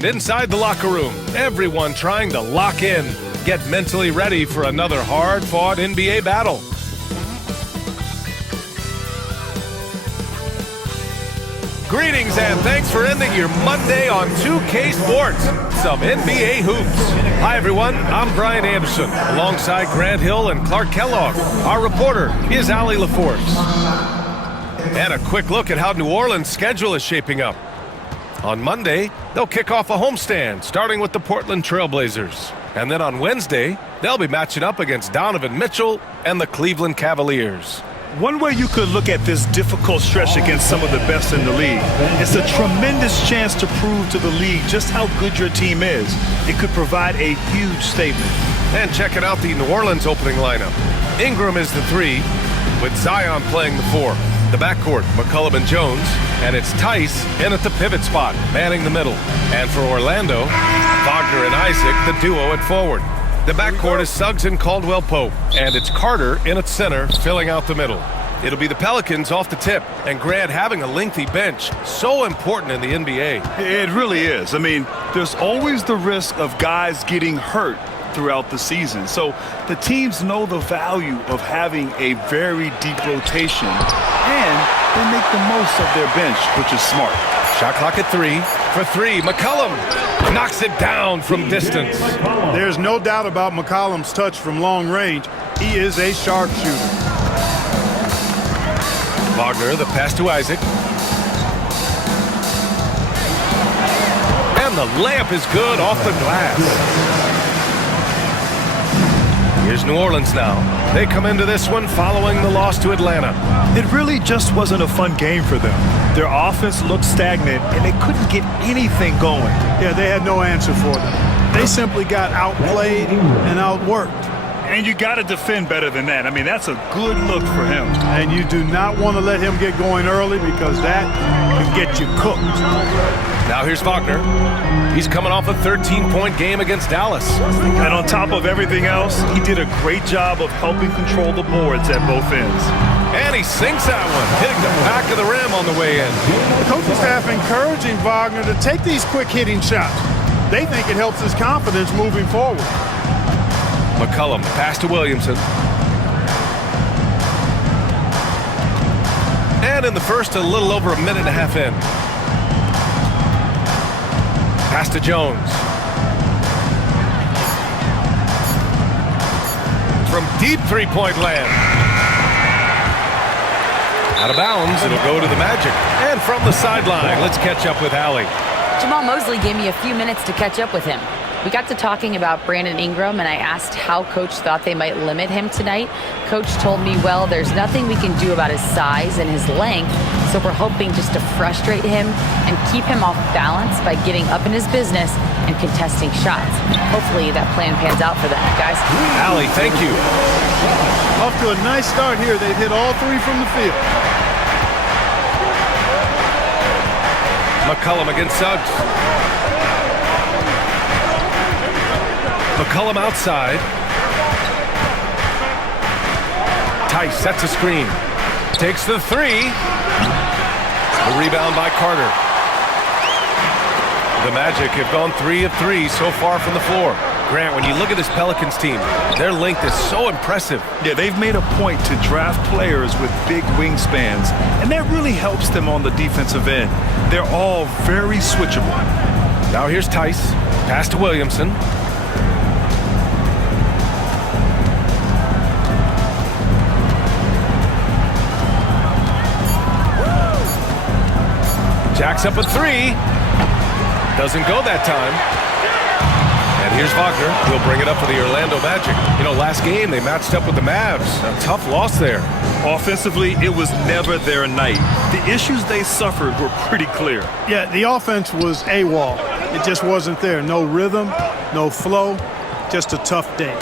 And inside the locker room, everyone trying to lock in, get mentally ready for another hard-fought NBA battle. Greetings and thanks for ending your Monday on 2K Sports, some NBA hoops. Hi everyone, I'm Brian Anderson, alongside Grant Hill and Clark Kellogg. Our reporter is Allie LaForce. And a quick look at how New Orleans' schedule is shaping up. On Monday, they'll kick off a homestand, starting with the Portland Trailblazers. And then on Wednesday, they'll be matching up against Donovan Mitchell and the Cleveland Cavaliers. One way you could look at this difficult stretch against some of the best in the league, it's a tremendous chance to prove to the league just how good your team is. It could provide a huge statement. And checking out the New Orleans opening lineup. Ingram is the 3, with Zion playing the 4. The backcourt, McCollum and Jones, and it's Tice in at the pivot spot, manning the middle. And for Orlando, Wagner and Isaac, the duo at forward. The backcourt is Suggs and Caldwell-Pope, and it's Carter in at center, filling out the middle. It'll be the Pelicans off the tip, and Grant having a lengthy bench, so important in the NBA. It really is. I mean, there's always the risk of guys getting hurt throughout the season. So the teams know the value of having a very deep rotation, and they make the most of their bench, which is smart. Shot clock at 3. For 3, McCollum knocks it down from distance. There's no doubt about McCollum's touch from long range. He is a sharpshooter. Wagner, the pass to Isaac. And the layup is good off the glass. Here's New Orleans now. They come into this one following the loss to Atlanta. It really just wasn't a fun game for them. Their offense looked stagnant, and they couldn't get anything going. Yeah, they had no answer for them. They simply got outplayed and outworked. And you got to defend better than that. I mean, that's a good look for him. And you do not want to let him get going early because that can get you cooked. Now here's Wagner. He's coming off a 13-point game against Dallas. And on top of everything else, he did a great job of helping control the boards at both ends. And he sinks that one, hitting the back of the rim on the way in. The coaching staff encouraging Wagner to take these quick-hitting shots. They think it helps his confidence moving forward. McCollum, pass to Williamson. And in the first, a little over a minute and a half in. Pass to Jones. From deep three-point land. Out of bounds, it'll go to the Magic. And from the sideline, let's catch up with Allie. Jamal Mosley gave me a few minutes to catch up with him. We got to talking about Brandon Ingram, and I asked how Coach thought they might limit him tonight. Coach told me, well, there's nothing we can do about his size and his length, so we're hoping just to frustrate him and keep him off balance by getting up in his business and contesting shots. Hopefully that plan pans out for them, guys. Allie, thank you. Off to a nice start here. They've hit all 3 from the field. McCollum against Suggs. McCollum outside. Tice sets a screen. Takes the 3. The rebound by Carter. The Magic have gone 3 of 3 so far from the floor. Grant, when you look at this Pelicans team, their length is so impressive. Yeah, they've made a point to draft players with big wingspans, and that really helps them on the defensive end. They're all very switchable. Now here's Tice. Pass to Williamson. Jacks up a 3. Doesn't go that time. And here's Wagner. He'll bring it up for the Orlando Magic. You know, last game they matched up with the Mavs. A tough loss there. Offensively, it was never their night. The issues they suffered were pretty clear. Yeah, the offense was AWOL. It just wasn't there. No rhythm, no flow, just a tough day.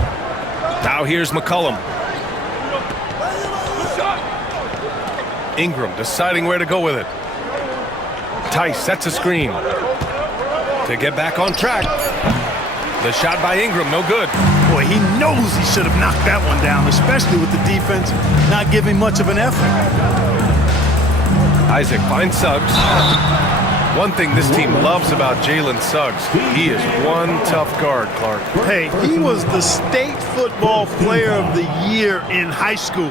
Now here's McCollum. Ingram deciding where to go with it. Tice sets a screen to get back on track. The shot by Ingram, no good. Boy, he knows he should have knocked that one down, especially with the defense not giving much of an effort. Isaac finds Suggs. One thing this team loves about Jalen Suggs, he is one tough guard, Clark. Hey, he was the state football player of the year in high school.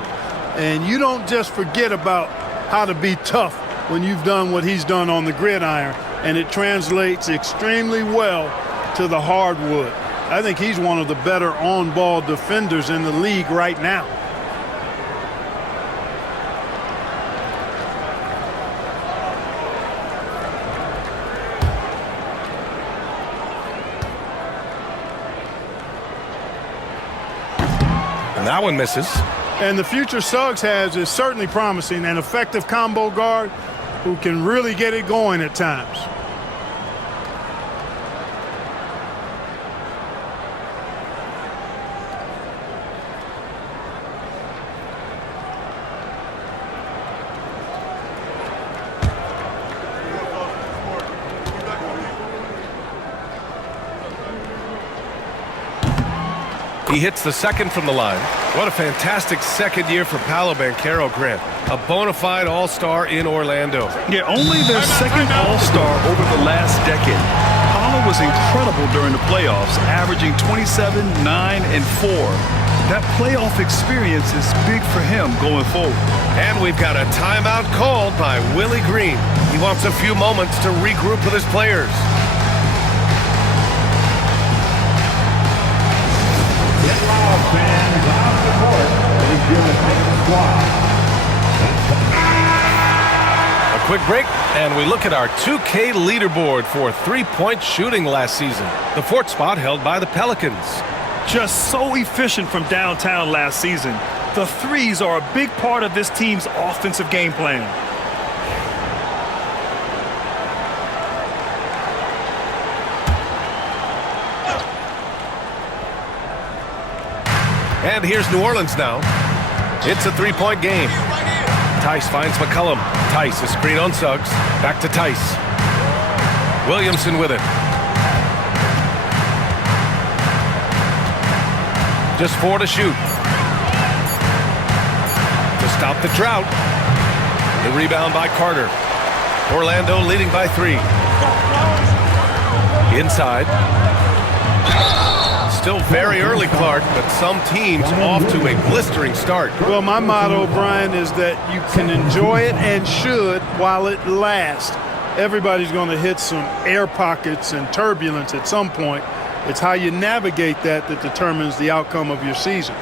And you don't just forget about how to be tough when you've done what he's done on the gridiron. And it translates extremely well to the hardwood. I think he's one of the better on-ball defenders in the league right now. And that one misses. And the future Suggs has is certainly promising, an effective combo guard who can really get it going at times. He hits the second from the line. What a fantastic second year for Paolo Banchero, Grant. A bona fide all-star in Orlando. Yeah, only their second all-star over the last decade. Paolo was incredible during the playoffs, averaging 27, 9, and 4. That playoff experience is big for him going forward. And we've got a timeout called by Willie Green. He wants a few moments to regroup with his players. Fans off the court. A quick break, and we look at our 2K leaderboard for three-point shooting last season. The fourth spot held by the Pelicans. Just so efficient from downtown last season. The threes are a big part of this team's offensive game plan. And here's New Orleans now. It's a three-point game. Tice finds McCollum. Tice, a screen on Suggs. Back to Tice. Williamson with it. Just 4 to shoot. To stop the drought. The rebound by Carter. Orlando leading by 3. Inside. Still very early, Clark, but some teams off to a blistering start. Well, my motto, Brian, is that you can enjoy it and should while it lasts. Everybody's going to hit some air pockets and turbulence at some point. It's how you navigate that determines the outcome of your season.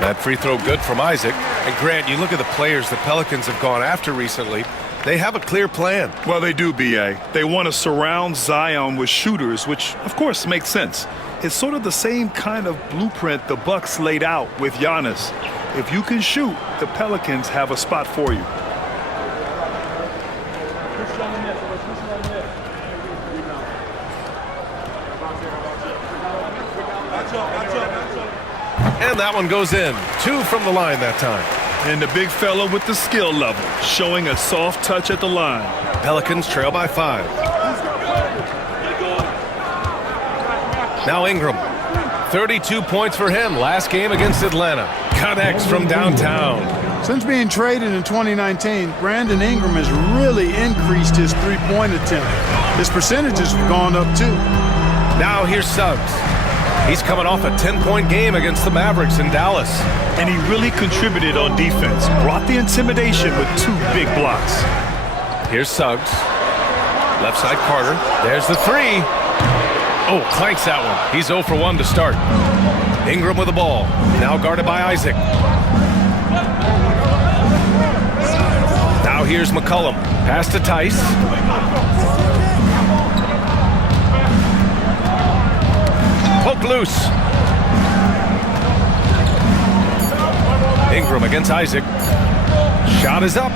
That free throw good from Isaac. And Grant, you look at the players the Pelicans have gone after recently. They have a clear plan. Well, they do, B.A. They want to surround Zion with shooters, which, of course, makes sense. It's sort of the same kind of blueprint the Bucks laid out with Giannis. If you can shoot, the Pelicans have a spot for you. And that one goes in. 2 from the line that time. And the big fella with the skill level, showing a soft touch at the line. Pelicans trail by 5. Now Ingram. 32 points for him last game against Atlanta. Connects from downtown. Since being traded in 2019, Brandon Ingram has really increased his three-point attempt. His percentages have gone up too. Now here's Suggs. He's coming off a 10-point game against the Mavericks in Dallas. And he really contributed on defense. Brought the intimidation with 2 big blocks. Here's Suggs. Left side Carter. There's the 3. Oh, clanks that one. He's 0 for 1 to start. Ingram with the ball. Now guarded by Isaac. Now here's McCollum. Pass to Tice. Poke loose. Ingram against Isaac. Shot is up.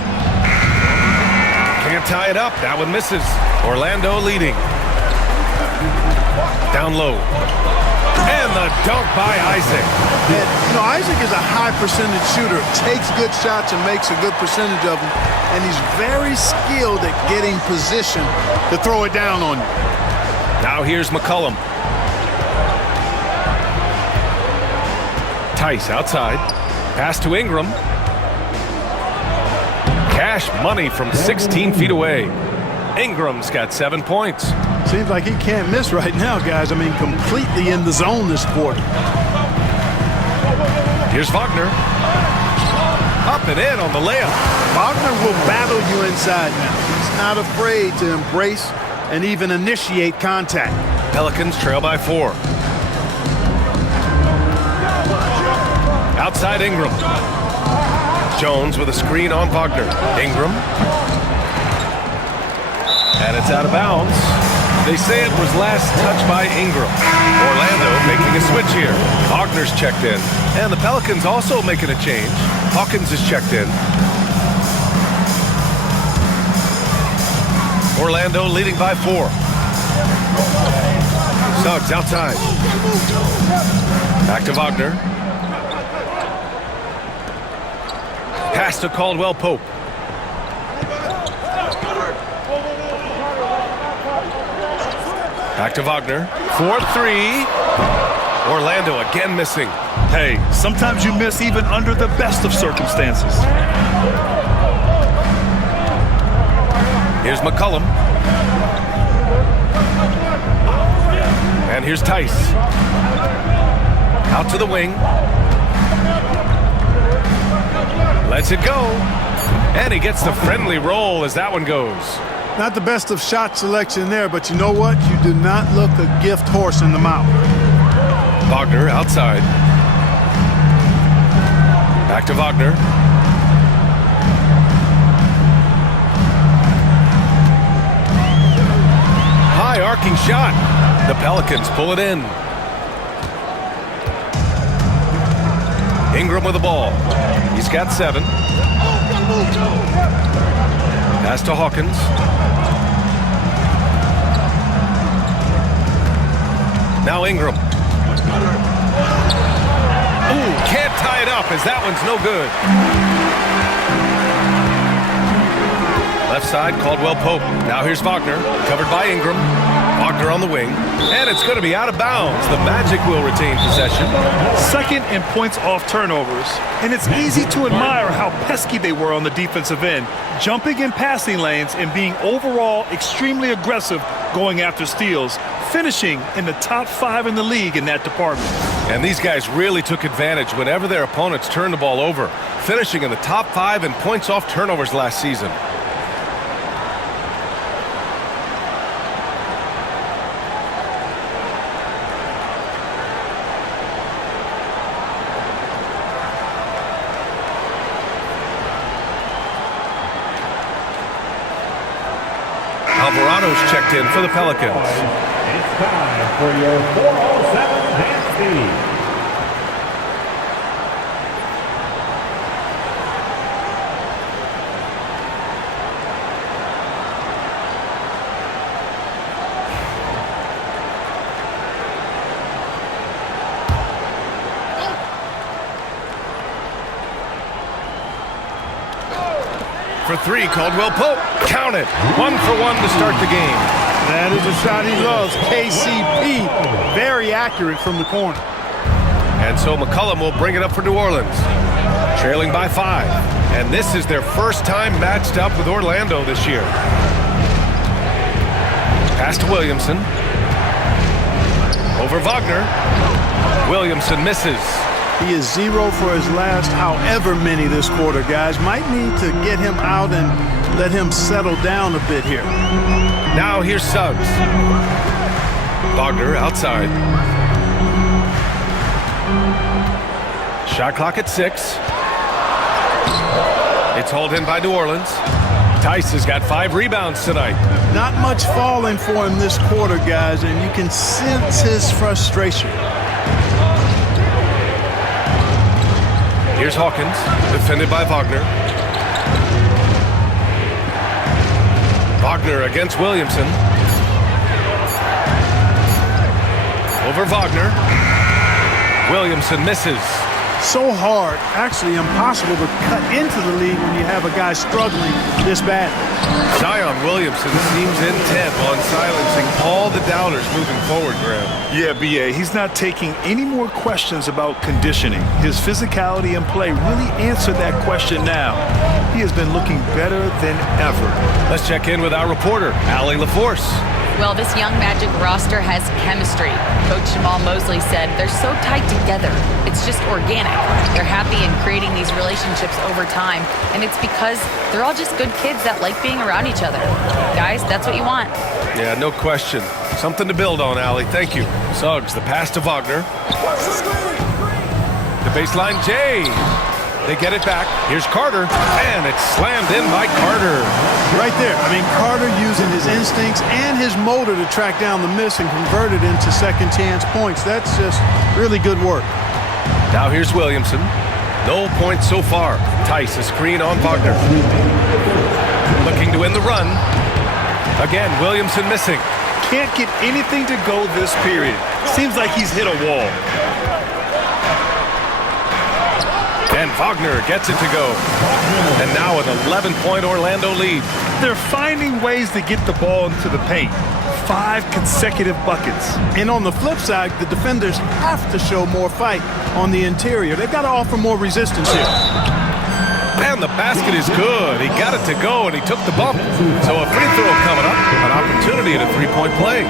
Can't tie it up. That one misses. Orlando leading. Down low. And the dunk by Isaac. And, you know, Isaac is a high percentage shooter. Takes good shots and makes a good percentage of them. And he's very skilled at getting position to throw it down on you. Now here's McCollum. Tice outside. Pass to Ingram. Cash money from 16 feet away. Ingram's got 7 points. Seems like he can't miss right now, guys. I mean, completely in the zone this quarter. Here's Wagner. Up and in on the layup. Wagner will battle you inside now. He's not afraid to embrace and even initiate contact. Pelicans trail by 4. Outside Ingram. Jones with a screen on Wagner. Ingram. And it's out of bounds. They say it was last touched by Ingram. Orlando making a switch here. Wagner's checked in. And the Pelicans also making a change. Hawkins is checked in. Orlando leading by 4. Suggs outside. Back to Wagner. Pass to Caldwell Pope. Back to Wagner. 4-3. Orlando again missing. Hey, sometimes you miss even under the best of circumstances. Here's McCollum. And here's Tice. Out to the wing. Lets it go. And he gets the friendly roll as that one goes. Not the best of shot selection there, but you know what? You do not look a gift horse in the mouth. Wagner outside. Back to Wagner. High arcing shot. The Pelicans pull it in. Ingram with the ball. He's got 7. Pass to Hawkins. Now Ingram. Ooh, can't tie it up as that one's no good. Left side, Caldwell Pope. Now here's Wagner, covered by Ingram. Wagner on the wing. And it's going to be out of bounds. The Magic will retain possession. Second in points off turnovers. And it's easy to admire how pesky they were on the defensive end, jumping in passing lanes and being overall extremely aggressive going after steals, finishing in the top 5 in the league in that department. And these guys really took advantage whenever their opponents turned the ball over, finishing in the top 5 in points off turnovers last season. Alvarado's checked in for the Pelicans. It's time for your 407 dance beat. For 3, Caldwell Pope. Count it. 1 for 1 to start the game. That is a shot he loves. KCP, very accurate from the corner. And so McCollum will bring it up for New Orleans. Trailing by 5. And this is their first time matched up with Orlando this year. Pass to Williamson. Over Wagner. Williamson misses. He is 0 for his last however many this quarter, guys. Might need to get him out and let him settle down a bit here. Now here's Suggs. Wagner outside. Shot clock at 6. It's hauled in by New Orleans. Tice has got 5 rebounds tonight. Not much falling for him this quarter, guys, and you can sense his frustration. Here's Hawkins, defended by Wagner. Wagner against Williamson. over Wagner. Williamson misses. So hard, actually impossible to cut into the lead when you have a guy struggling this bad. Zion Williamson seems intent on silencing all the doubters moving forward, Graham. Yeah, B.A., he's not taking any more questions about conditioning. His physicality and play really answered that question now. He has been looking better than ever. Let's check in with our reporter, Allie LaForce. Well, this young Magic roster has chemistry. Coach Jamal Mosley said they're so tight together. It's just organic. They're happy in creating these relationships over time, and it's because they're all just good kids that like being around each other. Guys, that's what you want. Yeah, no question. Something to build on, Allie. Thank you. Suggs, the pass to Wagner. The baseline, Jay. They get it back. Here's Carter, and it's slammed in by Carter. Right there. I mean, Carter using his instincts and his motor to track down the miss and convert it into second chance points. That's just really good work. Now here's Williamson. No points so far. Tice, a screen on Wagner. Looking to win the run. Again, Williamson missing. Can't get anything to go this period. Seems like he's hit a wall. And Wagner gets it to go. And now an 11-point Orlando lead. They're finding ways to get the ball into the paint. 5 consecutive buckets. And on the flip side, the defenders have to show more fight on the interior. They've got to offer more resistance here. And the basket is good. He got it to go, and he took the bump. So a free throw coming up. An opportunity at a three-point play.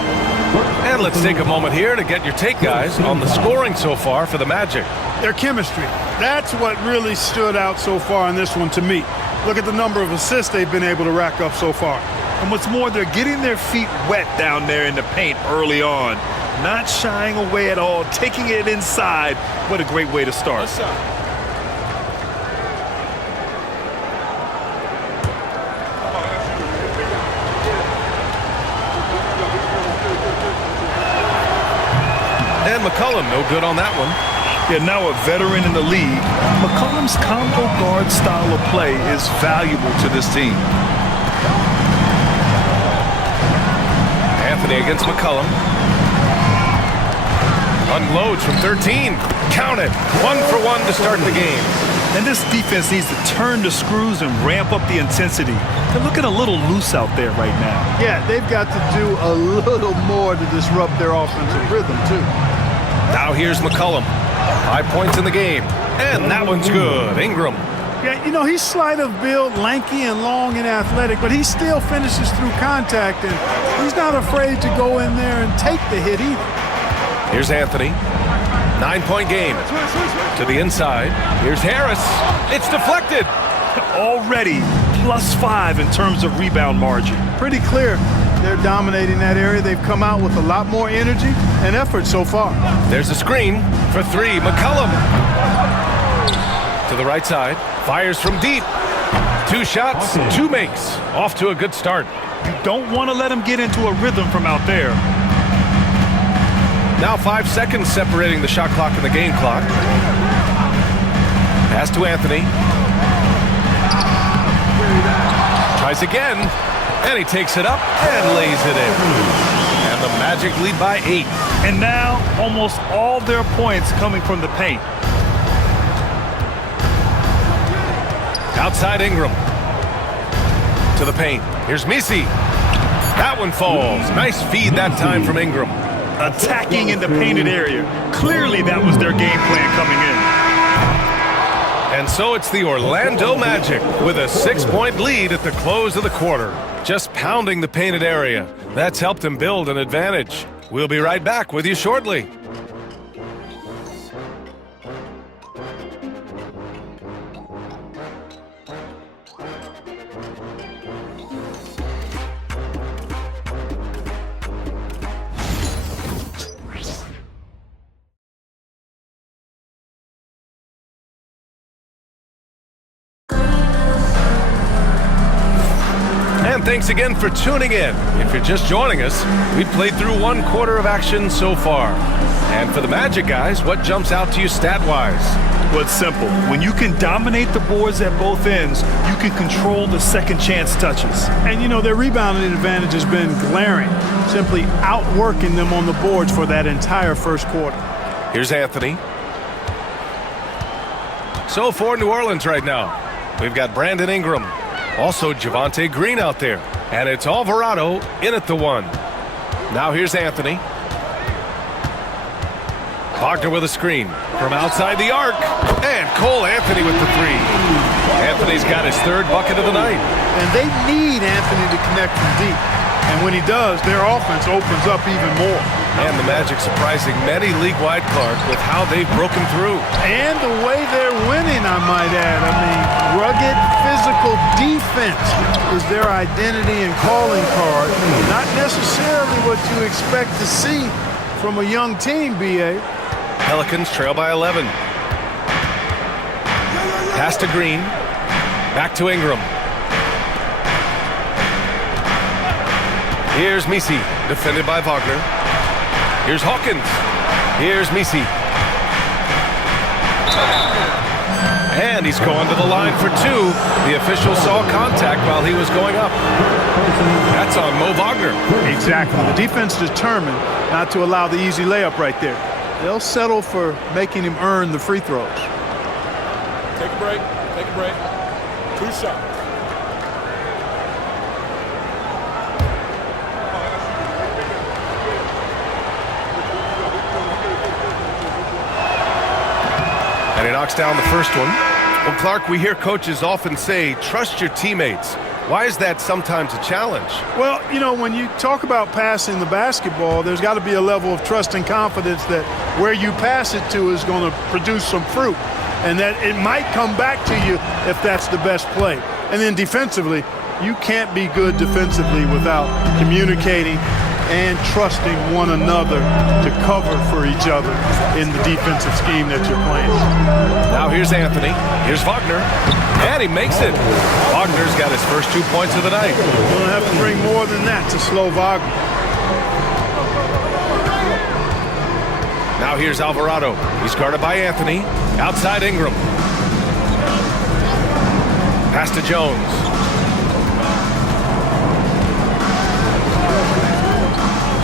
And let's take a moment here to get your take, guys, on the scoring so far for the Magic. Their chemistry. That's what really stood out so far in this one to me. Look at the number of assists they've been able to rack up so far. And what's more, they're getting their feet wet down there in the paint early on. Not shying away at all, taking it inside. What a great way to start. And McCollum, no good on that one. Yeah, now a veteran in the league, McCollum's combo guard style of play is valuable to this team. Anthony against McCollum. Unloads from 13. Count it. 1 for 1 to start the game. And this defense needs to turn the screws and ramp up the intensity. They're looking a little loose out there right now. Yeah, they've got to do a little more to disrupt their offensive rhythm, too. Now here's McCollum. 5 points in the game. And that one's good. Ingram. Yeah, you know, he's slight of build, lanky and long and athletic, but he still finishes through contact, and he's not afraid to go in there and take the hit either. Here's Anthony. 9-point game. To the inside. Here's Harris. It's deflected. Already +5 in terms of rebound margin. Pretty clear they're dominating that area. They've come out with a lot more energy and effort so far. There's a screen for 3. McCollum. To the right side. Fires from deep. 2 shots, 2 makes. Off to a good start. You don't want to let him get into a rhythm from out there. Now 5 seconds separating the shot clock and the game clock. Pass to Anthony. Tries again, and he takes it up and lays it in. And the Magic lead by 8. And now almost all their points coming from the paint. Outside Ingram. To the paint. Here's Misi. That one falls. Nice feed that time from Ingram. Attacking in the painted area. Clearly that was their game plan coming in. And so it's the Orlando Magic with a 6-point lead at the close of the quarter. Just pounding the painted area. That's helped him build an advantage. We'll be right back with you shortly. And thanks again for tuning in. If you're just joining us, we've played through 1 quarter of action so far. And for the Magic guys, what jumps out to you stat-wise? Well, it's simple. When you can dominate the boards at both ends, you can control the second chance touches. And, you know, their rebounding advantage has been glaring, simply outworking them on the boards for that entire first quarter. Here's Anthony. So for New Orleans right now, we've got Brandon Ingram, also Javonte Green out there, and it's Alvarado in at the one. Now here's Anthony. Wagner with a screen from outside the arc, and Cole Anthony with the three. Anthony's got his third bucket of the night. And they need Anthony to connect from deep. And when he does, their offense opens up even more. And the Magic surprising many league-wide, Clark, with how they've broken through. And the way they're winning, I might add. I mean, rugged physical defense is their identity and calling card. Not necessarily what you expect to see from a young team, B.A. Pelicans trail by 11. Pass to Green. Back to Ingram. Here's Misi, defended by Wagner. Here's Hawkins. Here's Misi. And he's going to the line for two. The official saw contact while he was going up. That's on Mo Wagner. Exactly. The defense determined not to allow the easy layup right there. They'll settle for making him earn the free throws. Take a break. Take a break. 2 shots. And he knocks down the first one. Well, Clark, we hear coaches often say, trust your teammates. Why is that sometimes a challenge? Well, you know, when you talk about passing the basketball, there's got to be a level of trust and confidence that where you pass it to is going to produce some fruit, and that it might come back to you if that's the best play. And then defensively, you can't be good defensively without communicating and trusting one another to cover for each other in the defensive scheme that you're playing. Now here's Anthony. Here's Wagner. And he makes it. Wagner's got his first 2 points of the night. You're going to have to bring more than that to slow Wagner. Now here's Alvarado. He's guarded by Anthony. Outside Ingram. Pass to Jones.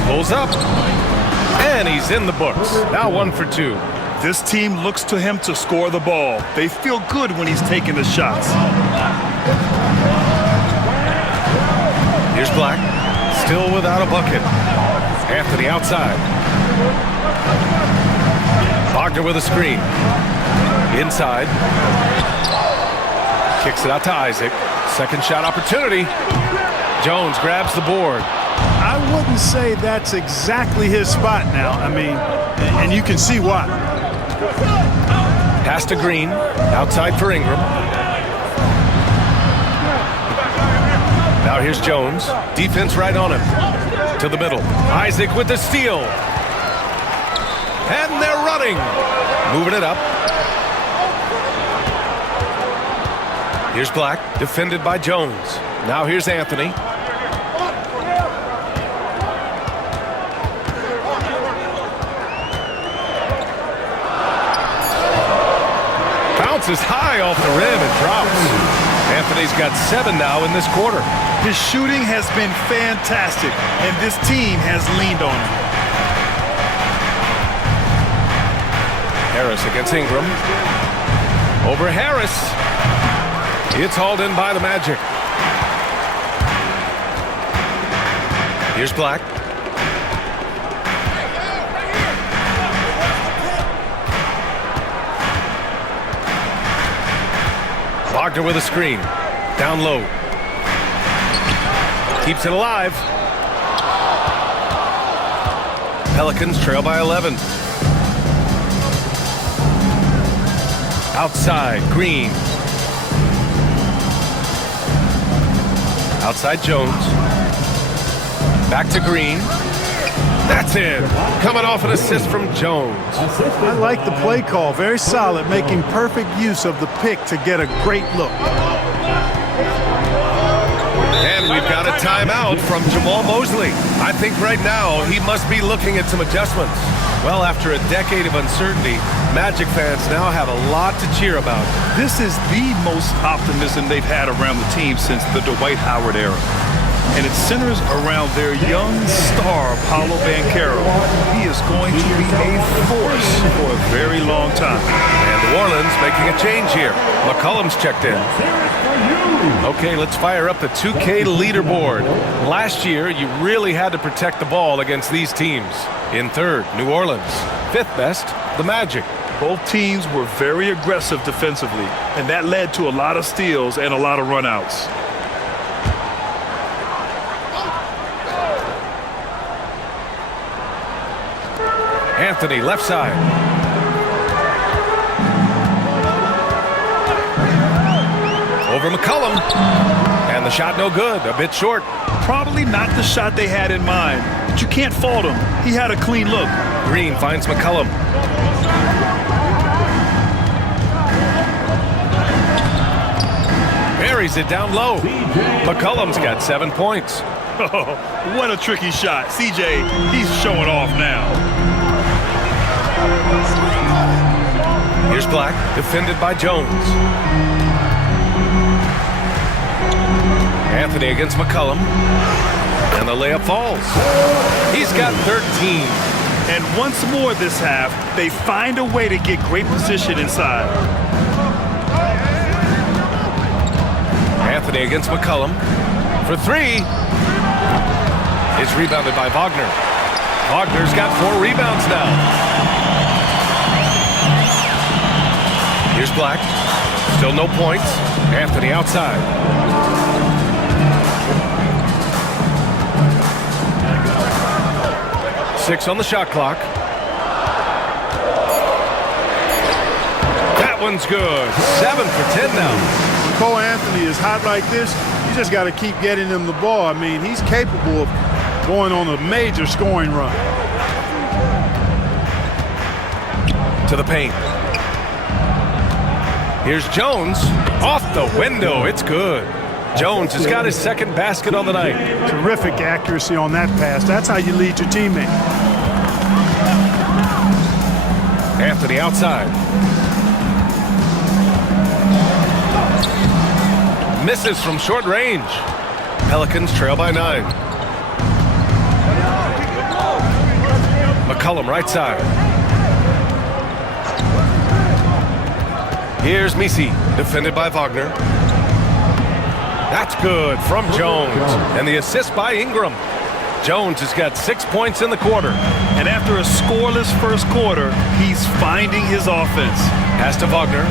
Pulls up. And he's in the books. Now 1 for 2. This team looks to him to score the ball. They feel good when he's taking the shots. Here's Black. Still without a bucket. Anthony outside. Wagner with a screen. Inside. Kicks it out to Isaac. Second shot opportunity. Jones grabs the board. I wouldn't say that's exactly his spot now. I mean, and you can see why. Pass to Green. Outside for Ingram. Now here's Jones. Defense right on him. To the middle. Isaac with the steal. And they're running. Moving it up. Here's Black. Defended by Jones. Now here's Anthony. Bounces high off the rim and drops. Anthony's got 7 now in this quarter. His shooting has been fantastic, and this team has leaned on him. Harris against Ingram. Over Harris. It's hauled in by the Magic. Here's Black. Wagner with a screen. Down low. Keeps it alive. Pelicans trail by 11. Outside, Green. Outside, Jones. Back to Green. That's in. Coming off an assist from Jones. I like the play call. Very solid, making perfect use of the pick to get a great look. And we've got a timeout from Jamal Mosley. I think right now he must be looking at some adjustments. Well, after a decade of uncertainty, Magic fans now have a lot to cheer about. This is the most optimism they've had around the team since the Dwight Howard era. And it centers around their young star, Paolo Banchero. He is going to be a force for a very long time. And New Orleans making a change here. McCollum's checked in. Okay, let's fire up the 2K leaderboard. Last year, you really had to protect the ball against these teams. In third, New Orleans. Fifth best, the Magic. Both teams were very aggressive defensively, and that led to a lot of steals and a lot of runouts. Anthony, left side. Over McCollum. And the shot no good, a bit short. Probably not the shot they had in mind, but you can't fault him. He had a clean look. Green finds McCollum. Buries it down low. McCollum's got 7 points. Oh, what a tricky shot. CJ, he's showing off now. Here's Black, defended by Jones. Anthony against McCollum. And the layup falls. He's got 13. And once more this half, they find a way to get great position inside. Anthony against McCollum. For three. It's rebounded by Wagner. Wagner's got 4 rebounds now. Here's Black. Still no points. Anthony outside. Six on the shot clock. That one's good. 7 for 10 now. Cole Anthony is hot like this. You just got to keep getting him the ball. I mean, he's capable of going on a major scoring run. To the paint. Here's Jones. Off the window. It's good. Jones has got his second basket on the night. Terrific accuracy on that pass. That's how you lead your teammate. Anthony outside. Misses from short range. Pelicans trail by 9. McCollum right side. Here's Misi, defended by Wagner. That's good from Jones. And the assist by Ingram. Jones has got 6 points in the quarter. And after a scoreless first quarter, he's finding his offense. Pass to Wagner.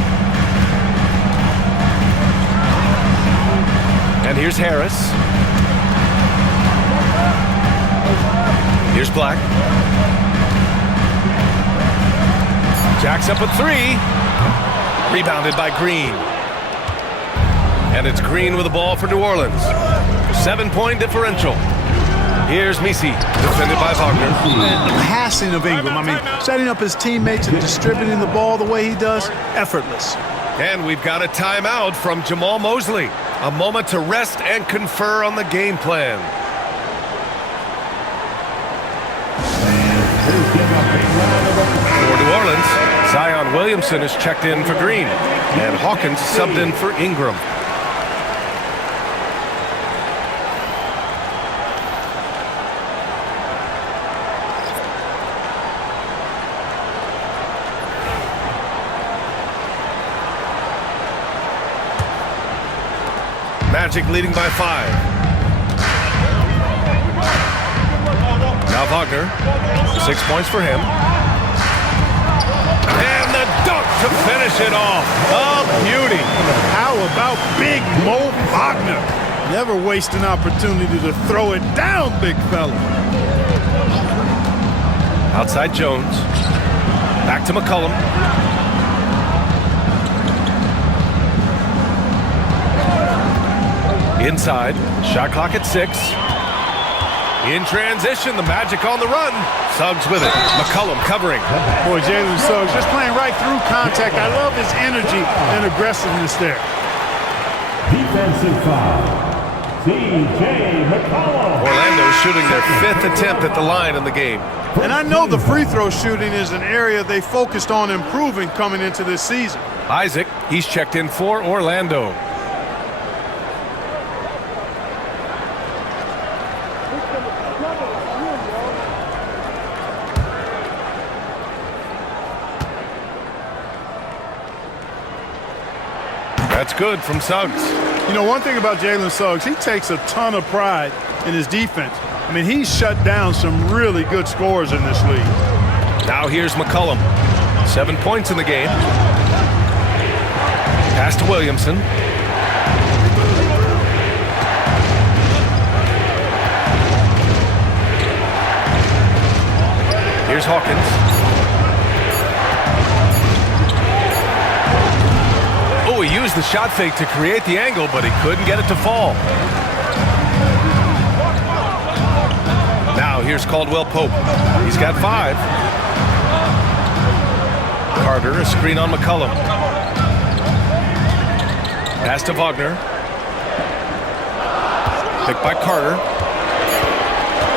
And here's Harris. Here's Black. Jacks up a 3. Rebounded by Green. And it's Green with the ball for New Orleans. 7-point differential. Here's Misi, defended by Wagner. And the passing of Ingram, I mean, setting up his teammates and distributing the ball the way he does, effortless. And we've got a timeout from Jamal Mosley. A moment to rest and confer on the game plan. For New Orleans, Zion Williamson is checked in for Green. And Hawkins subbed in for Ingram. Magic leading by 5. Now Wagner. 6 points for him. And the dunk to finish it off. A beauty. How about big Mo Wagner? Never waste an opportunity to throw it down, big fella. Outside Jones. Back to McCollum. Inside, shot clock at 6. In transition, the Magic on the run. Suggs with it. McCollum covering. Boy, Jalen Suggs just playing right through contact. I love his energy and aggressiveness there. Defensive foul. C.J. McCollum. Orlando shooting their 5th attempt at the line in the game. And I know the free throw shooting is an area they focused on improving coming into this season. Isaac, he's checked in for Orlando. That's good from Suggs. You know, one thing about Jalen Suggs, he takes a ton of pride in his defense. I mean, he's shut down some really good scorers in this league. Now here's McCollum. 7 points in the game. Pass to Williamson. Here's Hawkins. Oh, he used the shot fake to create the angle, but he couldn't get it to fall. Now here's Caldwell Pope. He's got 5. Carter, a screen on McCollum. Pass to Wagner. Picked by Carter.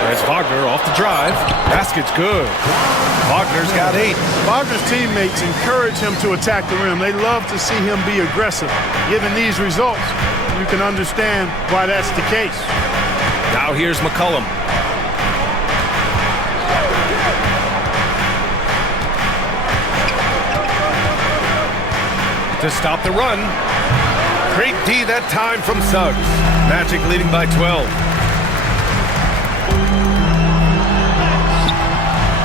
There's Wagner off the drive. Basket's good. Wagner's got 8. Wagner's teammates encourage him to attack the rim. They love to see him be aggressive. Given these results, you can understand why that's the case. Now here's McCollum. To stop the run. Great D that time from Suggs. Magic leading by 12.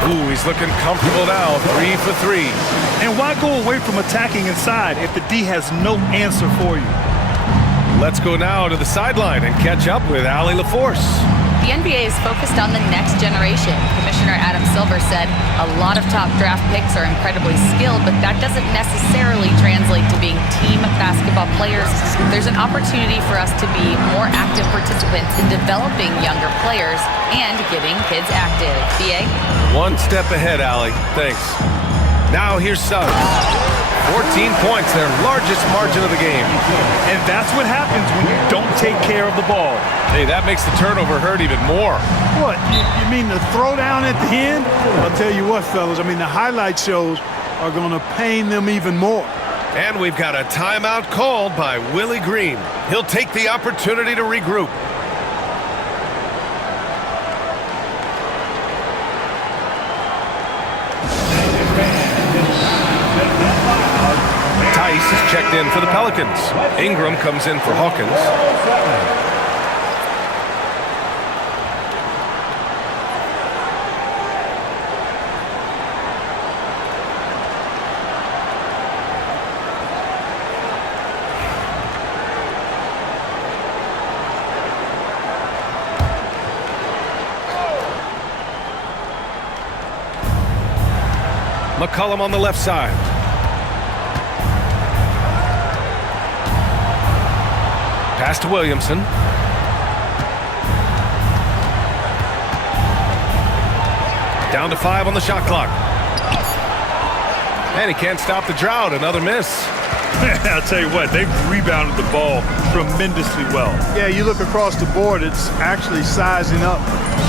Ooh, he's looking comfortable now. 3 for 3. And why go away from attacking inside if the D has no answer for you? Let's go now to the sideline and catch up with Allie LaForce. The NBA is focused on the next generation. Commissioner Adam Silver said a lot of top draft picks are incredibly skilled, but that doesn't necessarily translate to being team basketball players. There's an opportunity for us to be more active participants in developing younger players and getting kids active. BA? One step ahead, Allie. Thanks. Now here's Suggs. 14 points, their largest margin of the game. And that's what happens when you don't take care of the ball. Hey, that makes the turnover hurt even more. What, you mean the throwdown at the end? I'll tell you what, fellas, I mean, the highlight shows are going to pain them even more. And we've got a timeout called by Willie Green. He'll take the opportunity to regroup. Tice is checked in for the Pelicans. Ingram comes in for Hawkins. McCollum on the left side. Pass to Williamson. Down to 5 on the shot clock. And he can't stop the drought. Another miss. I'll tell you what, they've rebounded the ball tremendously well. Yeah, you look across the board, it's actually sizing up,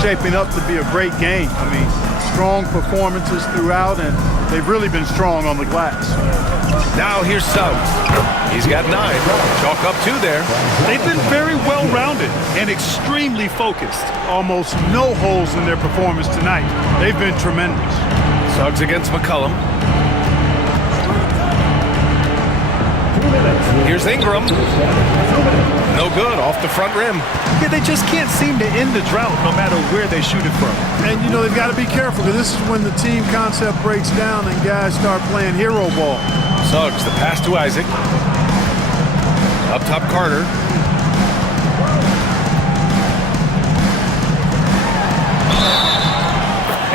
shaping up to be a great game. I mean, strong performances throughout, and they've really been strong on the glass. Now here's Suggs. He's got 9. Chalk up 2 there. They've been very well-rounded and extremely focused. Almost no holes in their performance tonight. They've been tremendous. Suggs against McCollum. Here's Ingram. No good, off the front rim. Yeah, they just can't seem to end the drought no matter where they shoot it from. And, you know, they've got to be careful because this is when the team concept breaks down and guys start playing hero ball. Suggs, the pass to Isaac. Up top, Carter.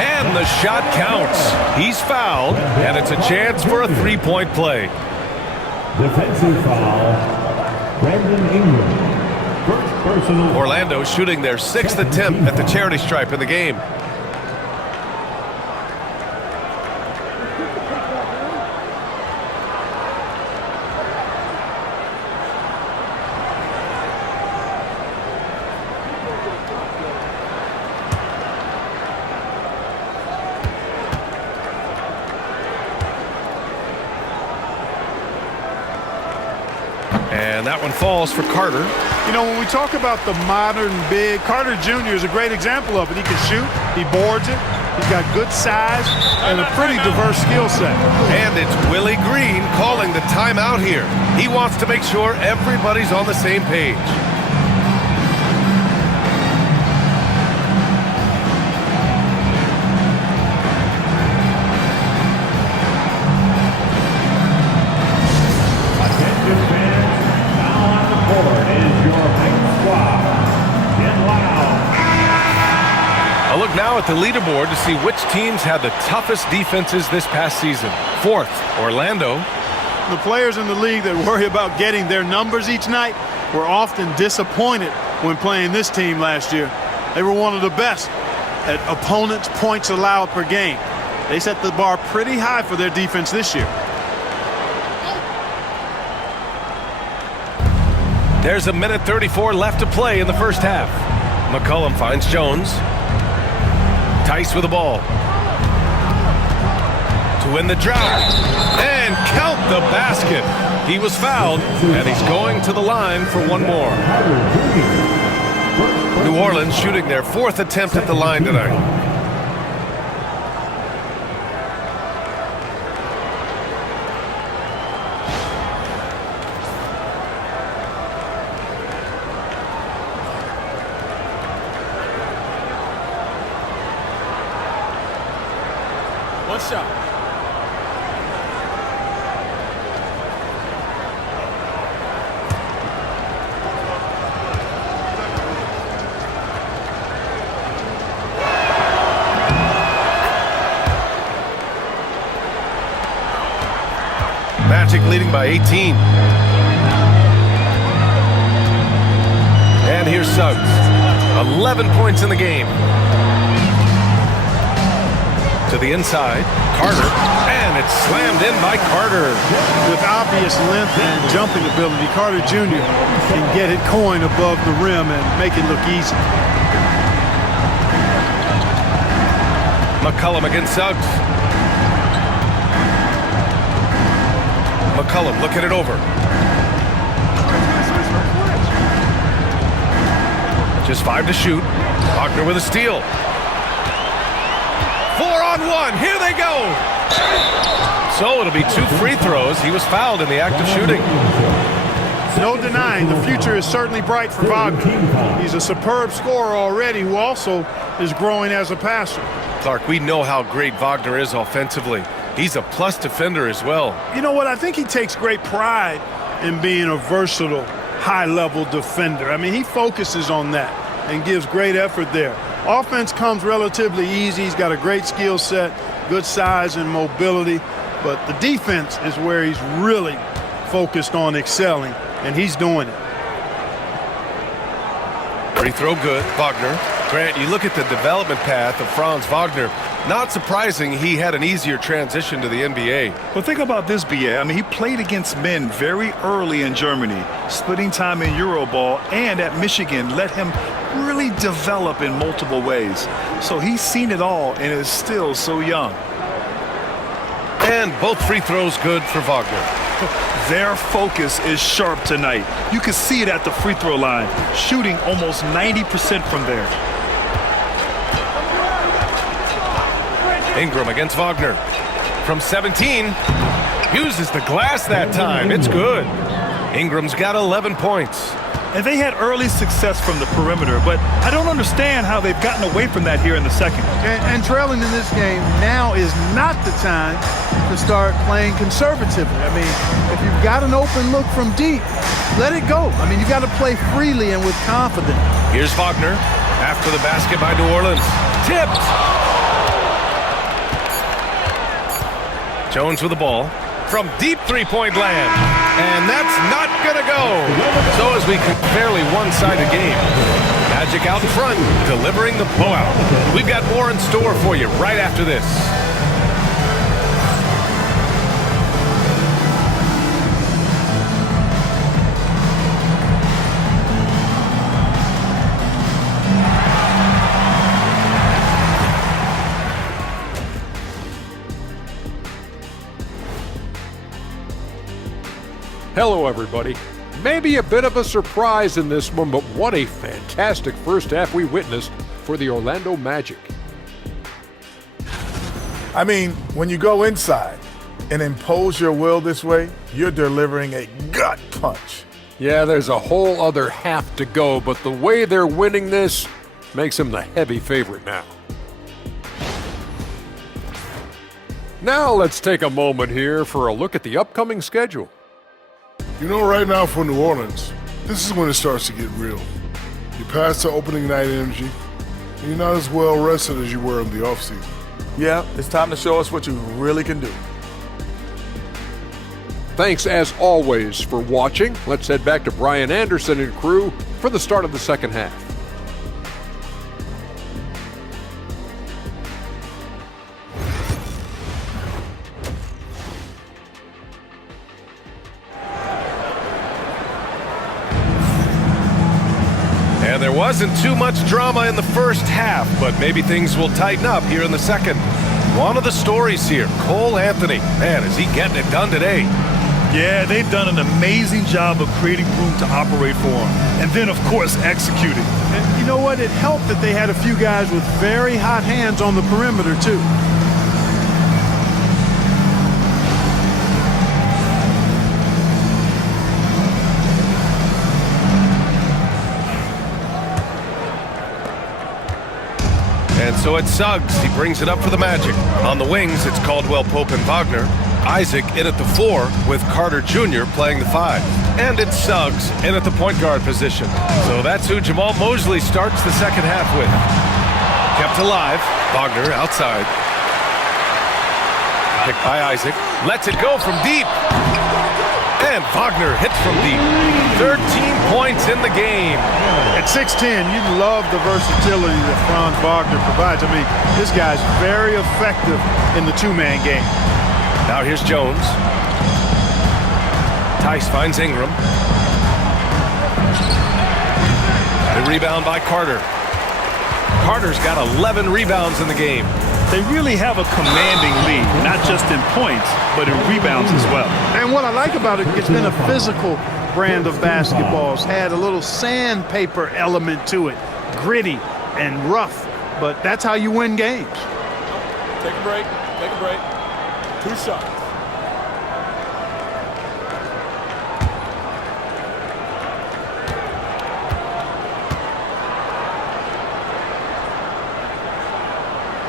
And the shot counts. He's fouled, and it's a chance for a three-point play. Defensive foul, Brandon Ingram. First personal. Orlando shooting their 6th attempt at the charity stripe in the game. And that one falls for Carter. You know, when we talk about the modern big, Carter Jr. is a great example of it. He can shoot, he boards it, he's got good size and a pretty diverse skill set. And it's Willie Green calling the timeout here. He wants to make sure everybody's on the same page. A look now at the leaderboard to see which teams had the toughest defenses this past season. 4th, Orlando. The players in the league that worry about getting their numbers each night were often disappointed when playing this team last year. They were one of the best at opponents' points allowed per game. They set the bar pretty high for their defense this year. There's a minute 34 left to play in the first half. McCollum finds Jones. Tice with the ball. To win the drought. And count the basket. He was fouled, and he's going to the line for one more. New Orleans shooting their 4th attempt at the line tonight. One shot. Magic leading by 18. And here's Suggs. 11 points in the game. To the inside, Carter, and it's slammed in by Carter. With obvious length and jumping ability, Carter Jr. can get it going above the rim and make it look easy. McCollum against Suggs. McCollum looking it over. Just 5 to shoot. Wagner with a steal. 4-on-1. Here they go. So it'll be 2 free throws. He was fouled in the act of shooting. No denying the future is certainly bright for Wagner. He's a superb scorer already who also is growing as a passer. Clark, we know how great Wagner is offensively. He's a plus defender as well. You know what? I think he takes great pride in being a versatile, high-level defender. I mean, he focuses on that and gives great effort there. Offense comes relatively easy. He's got a great skill set, good size and mobility. But the defense is where he's really focused on excelling, and he's doing it. Free throw good, Wagner. Grant, you look at the development path of Franz Wagner. Not surprising he had an easier transition to the NBA. Well, think about this, BA. I mean, he played against men very early in Germany, splitting time in Euroball, and at Michigan let him really develop in multiple ways. So he's seen it all and is still so young. And both free throws good for Wagner. Their focus is sharp tonight. You can see it at the free throw line, shooting almost 90% from there. Ingram against Wagner. From 17, uses the glass that time. It's good. Ingram's got 11 points. And they had early success from the perimeter, but I don't understand how they've gotten away from that here in the second. And trailing in this game, now is not the time to start playing conservatively. I mean, if you've got an open look from deep, let it go. I mean, you've got to play freely and with confidence. Here's Wagner after the basket by New Orleans. Tipped. Jones with the ball from deep three-point land. And that's not going to go. So as we can fairly one-sided game. Magic out in front, delivering the blowout. We've got more in store for you right after this. Hello, everybody. Maybe a bit of a surprise in this one, but what a fantastic first half we witnessed for the Orlando Magic. I mean, when you go inside and impose your will this way, you're delivering a gut punch. Yeah, there's a whole other half to go, but the way they're winning this makes them the heavy favorite now. Now let's take a moment here for a look at the upcoming schedule. You know, right now for New Orleans, this is when it starts to get real. You pass the opening night energy, and you're not as well rested as you were in the offseason. Yeah, it's time to show us what you really can do. Thanks as always for watching. Let's head back to Brian Anderson and crew for the start of the second half. And there wasn't too much drama in the first half, but maybe things will tighten up here in the second. One of the stories here, Cole Anthony. Man, is he getting it done today? Yeah, they've done an amazing job of creating room to operate for him. And then, of course, executing. And you know what? It helped that they had a few guys with very hot hands on the perimeter, too. And so it's Suggs. He brings it up for the Magic. On the wings, it's Caldwell Pope and Wagner. Isaac in at the 4 with Carter Jr. playing the 5. And it's Suggs in at the point guard position. So that's who Jamal Mosley starts the second half with. Kept alive. Wagner outside. Picked by Isaac. Lets it go from deep. And Wagner hits from deep. 13 points in the game. At 6'10", you love the versatility that Franz Wagner provides. I mean, this guy's very effective in the two-man game. Now here's Jones. Tice finds Ingram. The rebound by Carter. Carter's got 11 rebounds in the game. They really have a commanding lead, not just in points, but in rebounds as well. And what I like about it, it's been a physical brand of basketball. It's had a little sandpaper element to it, gritty and rough, but that's how you win games. Take a break. Take a break. 2 shots.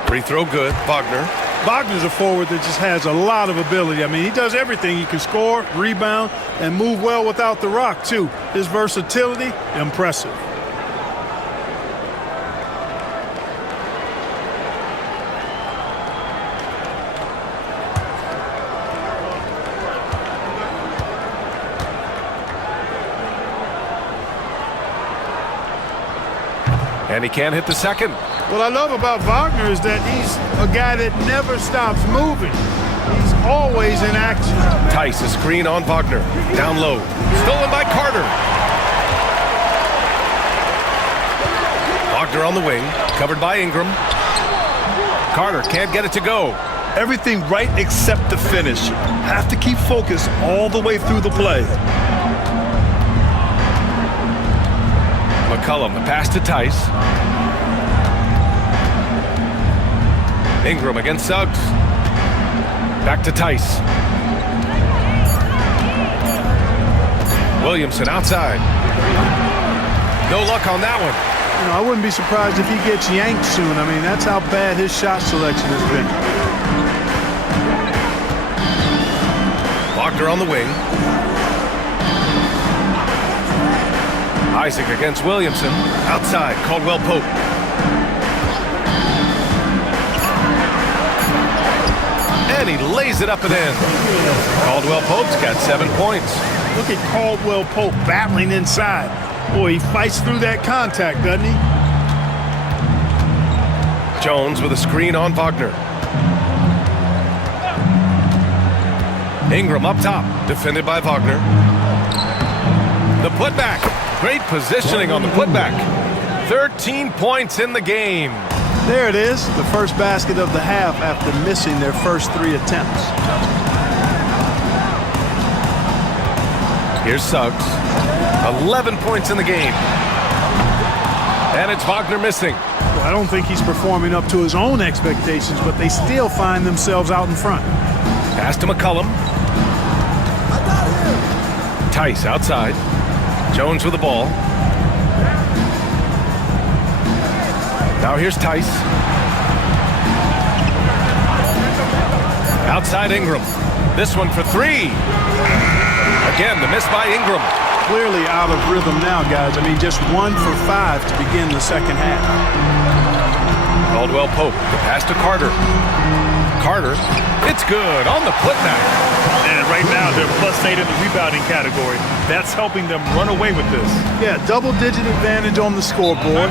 Free throw good. Wagner. Wagner's a forward that just has a lot of ability. I mean, he does everything. He can score, rebound, and move well without the rock, too. His versatility, impressive. And he can't hit the second. What I love about Wagner is that he's a guy that never stops moving. He's always in action. Tice, a screen on Wagner. Down low. Stolen by Carter. Wagner on the wing. Covered by Ingram. Carter can't get it to go. Everything right except the finish. Have to keep focused all the way through the play. McCollum, the pass to Tice. Ingram against Suggs. Back to Tice. Williamson outside. No luck on that one. You know, I wouldn't be surprised if he gets yanked soon. I mean, that's how bad his shot selection has been. Wagner on the wing. Isaac against Williamson. Outside, Caldwell Pope. And he lays it up and in. Caldwell Pope's got 7 points. Look at Caldwell Pope battling inside. Boy, he fights through that contact, doesn't he? Jones with a screen on Wagner. Ingram up top, defended by Wagner. The putback. Great positioning on the putback. 13 points in the game. There it is, the first basket of the half after missing their first 3 attempts. Here's Suggs. 11 points in the game. And it's Wagner missing. Well, I don't think he's performing up to his own expectations, but they still find themselves out in front. Pass to McCollum. Tice outside. Jones with the ball. Now here's Tice. Outside Ingram. This one for three. Again, the miss by Ingram. Clearly out of rhythm now, guys. I mean, just 1 for 5 to begin the second half. Caldwell Pope, the pass to Carter. Carter, it's good on the putback. And right now, they're +8 in the rebounding category. That's helping them run away with this. Yeah, double-digit advantage on the scoreboard.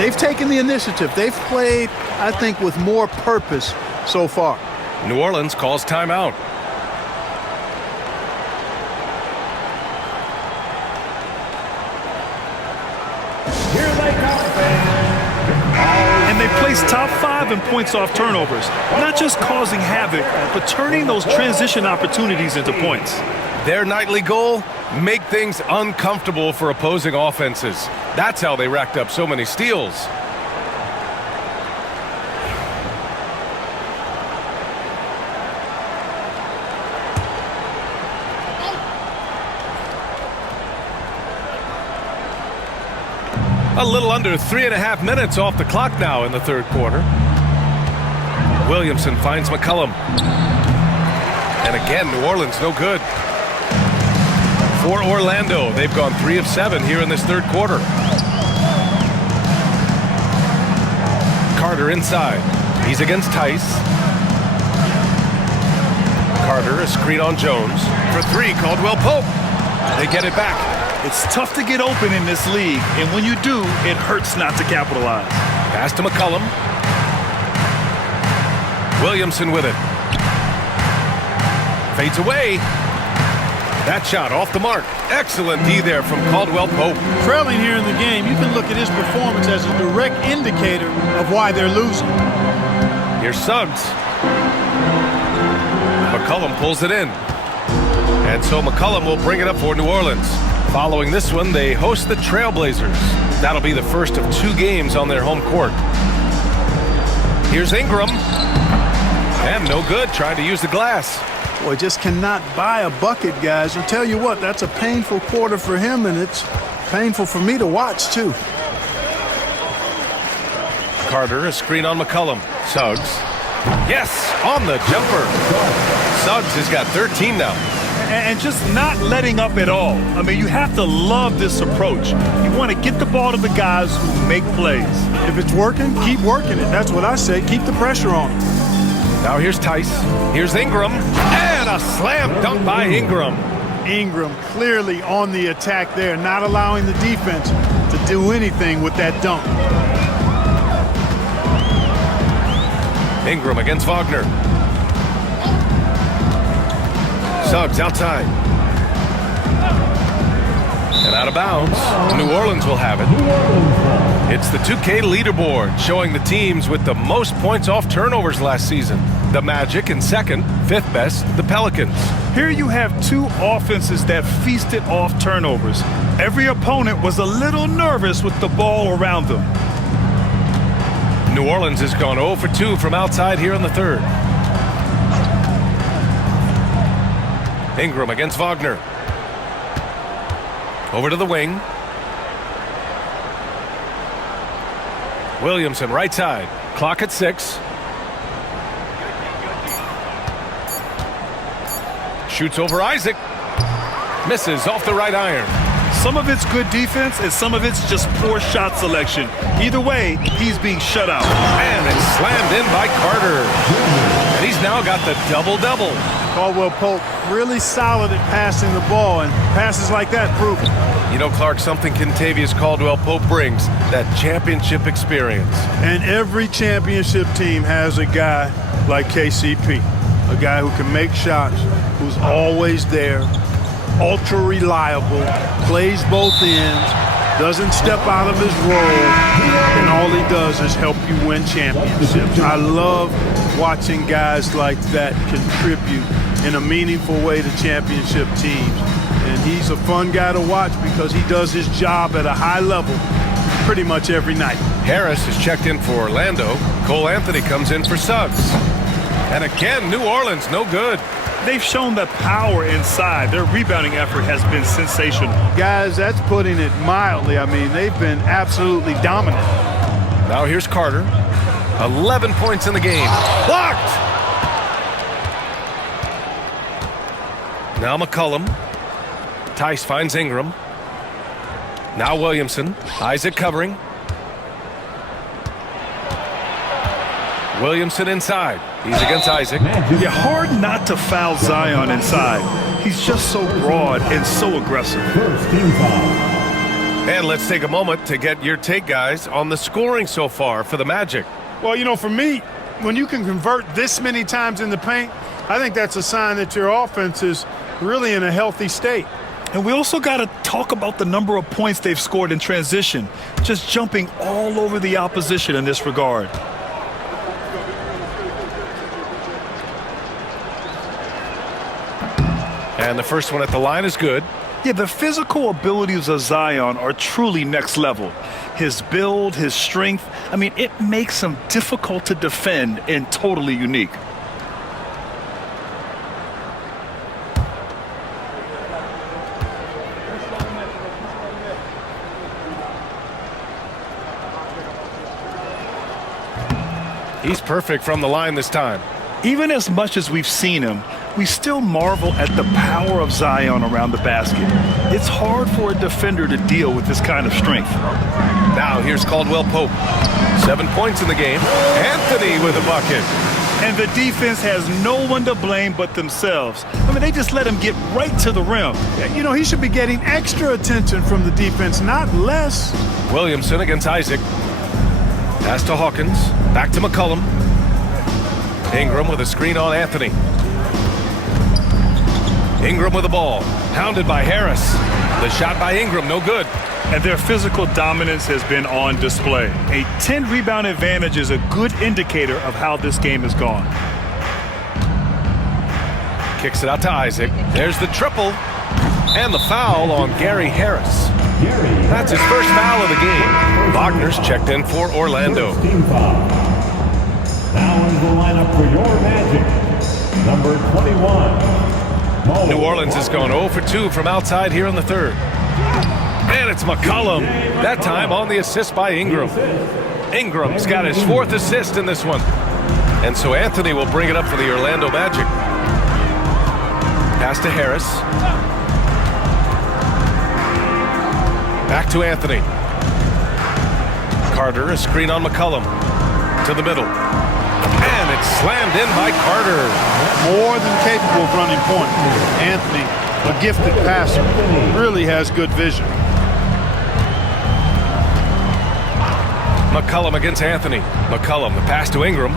They've taken the initiative. They've played, I think, with more purpose so far. New Orleans calls timeout. And they place top 5 in points off turnovers. Not just causing havoc, but turning those transition opportunities into points. Their nightly goal, make things uncomfortable for opposing offenses. That's how they racked up so many steals. A little under 3.5 minutes off the clock now in the third quarter. Williamson finds McCollum. And again, New Orleans no good. For Orlando, they've gone 3 of 7 here in this third quarter. Carter inside. He's against Tice. Carter, a screen on Jones. For 3, Caldwell Pope. They get it back. It's tough to get open in this league, and when you do, it hurts not to capitalize. Pass to McCollum. Williamson with it. Fades away. That shot off the mark. Excellent D there from Caldwell Pope. Trailing here in the game, you can look at his performance as a direct indicator of why they're losing. Here's Suggs. McCollum pulls it in. And so McCollum will bring it up for New Orleans. Following this one, they host the Trailblazers. That'll be the first of 2 games on their home court. Here's Ingram. And no good, trying to use the glass. Boy, just cannot buy a bucket, guys. I'll tell you what, that's a painful quarter for him, and it's painful for me to watch, too. Carter, a screen on McCollum. Suggs. Yes, on the jumper. Suggs has got 13 now. And just not letting up at all. I mean, you have to love this approach. You want to get the ball to the guys who make plays. If it's working, keep working it. That's what I say. Keep the pressure on him. Now here's Tice. Here's Ingram. And a slam dunk by Ingram. Ingram clearly on the attack there, not allowing the defense to do anything with that dunk. Ingram against Wagner. Suggs outside. And out of bounds. New Orleans will have it. It's the 2K leaderboard showing the teams with the most points off turnovers last season. The Magic in second, 5th best, the Pelicans. Here you have 2 offenses that feasted off turnovers. Every opponent was a little nervous with the ball around them. New Orleans has gone 0 for 2 from outside here in the third. Ingram against Wagner. Over to the wing. Williamson right side. Clock at 6. Shoots over Isaac. Misses off the right iron. Some of it's good defense and some of it's just poor shot selection. Either way, he's being shut out. And it's slammed in by Carter. And he's now got the double-double. Caldwell Pope really solid at passing the ball, and passes like that prove it. You know, Clark, something Kentavious Caldwell Pope brings, that championship experience. And every championship team has a guy like KCP, a guy who can make shots, who's always there, ultra reliable, plays both ends, doesn't step out of his role, and all he does is help you win championships. I love watching guys like that contribute in a meaningful way to championship teams. And He's a fun guy to watch because he does his job at a high level pretty much every night. Harris is checked in for Orlando. Cole Anthony comes in for Suggs. And again, New Orleans, no good. They've shown the power inside. Their rebounding effort has been sensational. Guys, that's putting it mildly. I mean, they've been absolutely dominant. Now here's Carter. 11 points in the game. Blocked! Now McCollum. Tice finds Ingram. Now Williamson. Isaac covering. Williamson inside. He's against Isaac. Yeah, hard not to foul Zion inside. He's just so broad and so aggressive. First team foul. And let's take a moment to get your take, guys, on the scoring so far for the Magic. Well, you know, for me, when you can convert this many times in the paint, I think that's a sign that your offense is really in a healthy state. And we also got to talk about the number of points they've scored in transition, just jumping all over the opposition in this regard. And the first one at the line is good. Yeah, the physical abilities of Zion are truly next level. His build, his strength, I mean, it makes him difficult to defend and totally unique. He's perfect from the line this time. Even as much as we've seen him, we still marvel at the power of Zion around the basket. It's hard for a defender to deal with this kind of strength. Now here's Caldwell Pope. 7 points in the game. Anthony with a bucket. And the defense has no one to blame but themselves. I mean, they just let him get right to the rim. You know, he should be getting extra attention from the defense, not less. Williamson against Isaac. Pass to Hawkins. Back to McCollum. Ingram with a screen on Anthony. Ingram with the ball. Pounded by Harris. The shot by Ingram, no good. And their physical dominance has been on display. A 10-rebound advantage is a good indicator of how this game has gone. Kicks it out to Isaac. There's the triple. And the foul on Gary Harris. That's his first foul of the game. Wagner's checked in for Orlando. Team foul. Now in the lineup for your Magic, number 21. New Orleans has gone 0 for 2 from outside here in the third. And it's McCollum, that time on the assist by Ingram. Ingram's got his 4th assist in this one. And so Anthony will bring it up for the Orlando Magic. Pass to Harris. Back to Anthony. Carter, a screen on McCollum. To the middle. And it's slammed in by Carter. More than capable of running point. Anthony, a gifted passer, really has good vision. McCollum against Anthony. McCollum, the pass to Ingram.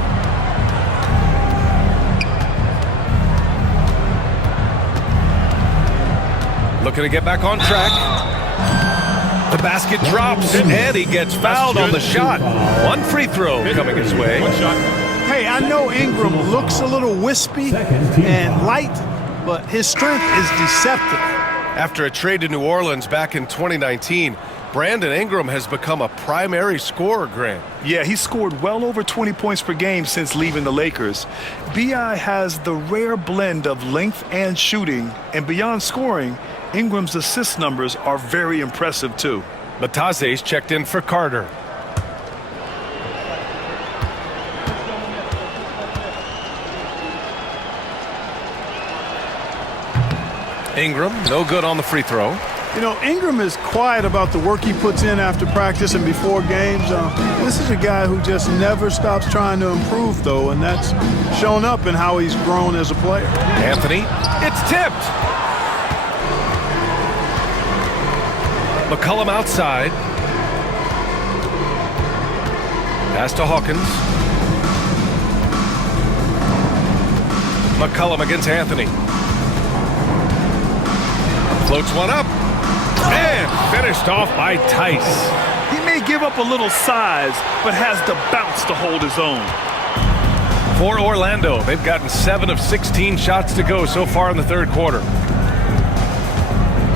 Looking to get back on track. The basket drops, and he gets fouled on the shot. One free throw coming his way. One shot. Hey, I know Ingram looks a little wispy and light, but his strength is deceptive. After a trade to New Orleans back in 2019, Brandon Ingram has become a primary scorer, Grant. Yeah, he scored well over 20 points per game since leaving the Lakers. B.I. has the rare blend of length and shooting, and beyond scoring, Ingram's assist numbers are very impressive too. Mataze's checked in for Carter. Ingram, no good on the free throw. You know, Ingram is quiet about the work he puts in after practice and before games. This is a guy who just never stops trying to improve, though, and that's shown up in how he's grown as a player. Anthony, it's tipped. McCollum outside. Pass to Hawkins. McCollum against Anthony. Floats one up. And finished off by Tice. He may give up a little size, but has the bounce to hold his own. For Orlando, they've gotten 7 of 16 shots to go so far in the third quarter.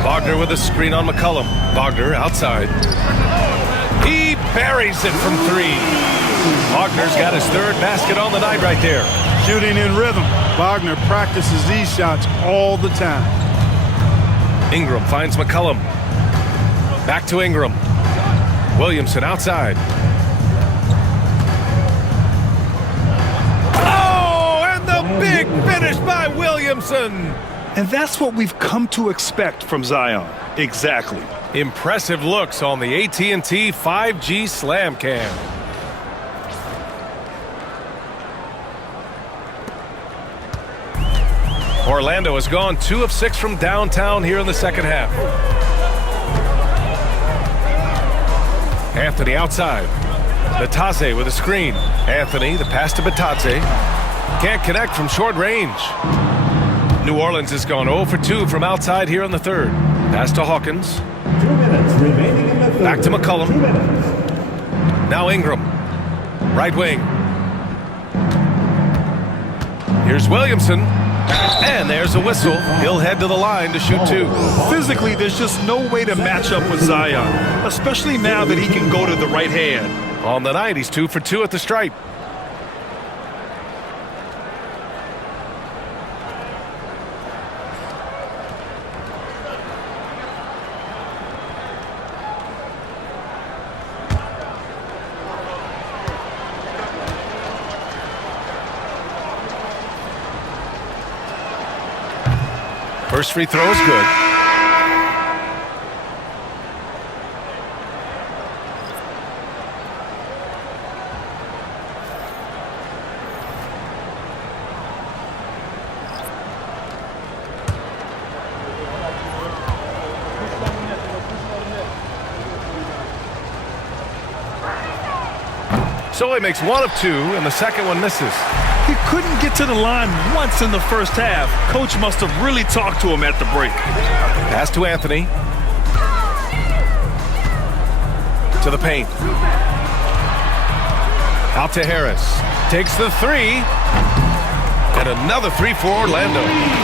Wagner with a screen on McCollum. Wagner outside. He buries it from 3. Wagner's got his 3rd basket on the night right there. Shooting in rhythm. Wagner practices these shots all the time. Ingram finds McCollum. Back to Ingram. Williamson outside. Oh, and the big finish by Williamson. And that's what we've come to expect from Zion. Exactly. Impressive looks on the AT&T 5G Slam Cam. Orlando has gone 2 of 6 from downtown here in the second half. Anthony outside. Batadze with a screen. Anthony, the pass to Batadze. Can't connect from short range. New Orleans has gone 0 for 2 from outside here in the 3rd. Pass to Hawkins. 2 minutes remaining in the 3rd. Back to McCollum. 2 minutes. Now Ingram. Right wing. Here's Williamson. And there's a whistle. He'll head to the line to shoot 2. Physically, there's just no way to match up with Zion, especially now that he can go to the right hand. On the night, he's 2 for 2 at the stripe. First free throw is good. So he makes 1 of 2, and the second one misses. He couldn't get to the line once in the first half. Coach must have really talked to him at the break. Pass to Anthony. To the paint. Out to Harris. Takes the 3. And another 3 for Orlando.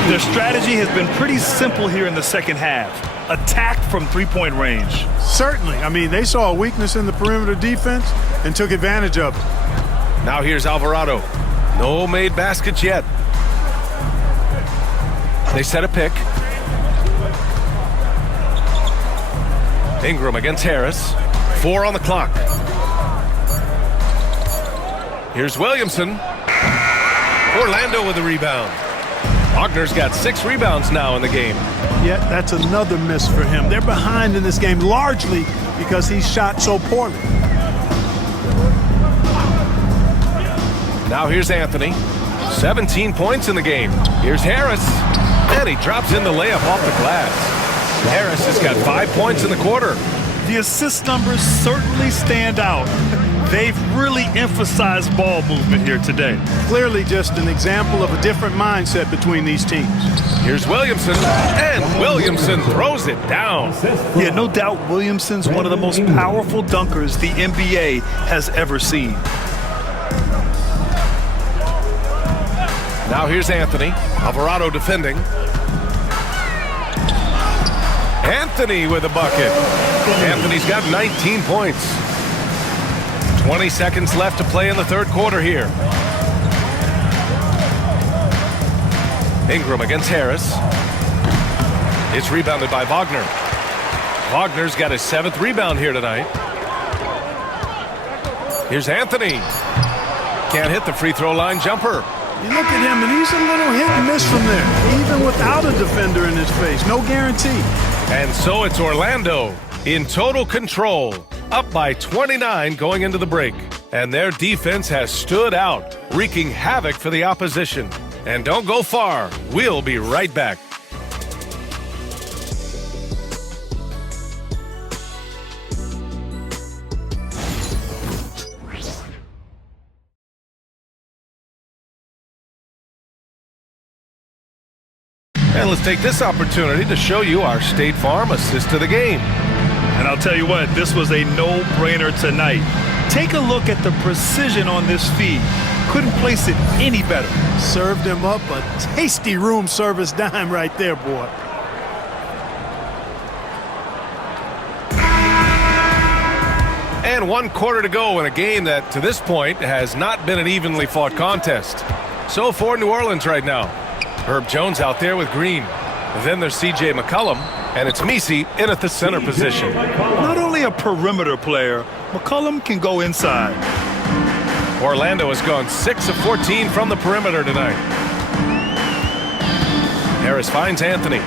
Their strategy has been pretty simple here in the second half. Attack from 3-point range. Certainly. I mean, they saw a weakness in the perimeter defense and took advantage of it. Now here's Alvarado. No made baskets yet. They set a pick. Ingram against Harris. 4 on the clock. Here's Williamson. Orlando with the rebound. Wagner's got 6 rebounds now in the game. Yet that's another miss for him. They're behind in this game largely because he shot so poorly. Now here's Anthony. 17 points in the game. Here's Harris. And he drops in the layup off the glass. Harris has got 5 points in the quarter. The assist numbers certainly stand out. They've really emphasized ball movement here today. Clearly just an example of a different mindset between these teams. Here's Williamson, and Williamson throws it down. Yeah, no doubt Williamson's one of the most powerful dunkers the NBA has ever seen. Now here's Anthony. Alvarado defending. Anthony with a bucket. Anthony's got 19 points. 20 seconds left to play in the 3rd quarter here. Ingram against Harris. It's rebounded by Wagner. Wagner's got his 7th rebound here tonight. Here's Anthony. Can't hit the free throw line jumper. You look at him, and he's a little hit and miss from there, even without a defender in his face. No guarantee. And so it's Orlando in total control, up by 29 going into the break. And their defense has stood out, wreaking havoc for the opposition. And don't go far. We'll be right back. And let's take this opportunity to show you our State Farm assist to the game. And I'll tell you what, this was a no-brainer tonight. Take a look at the precision on this feed. Couldn't place it any better. Served him up a tasty room service dime right there, boy. And 1 quarter to go in a game that, to this point, has not been an evenly fought contest. So for New Orleans right now, Herb Jones out there with Green. Then there's C.J. McCollum, and it's Messi in at the center position. Not only a perimeter player, McCollum can go inside. Orlando has gone 6 of 14 from the perimeter tonight. Harris finds Anthony.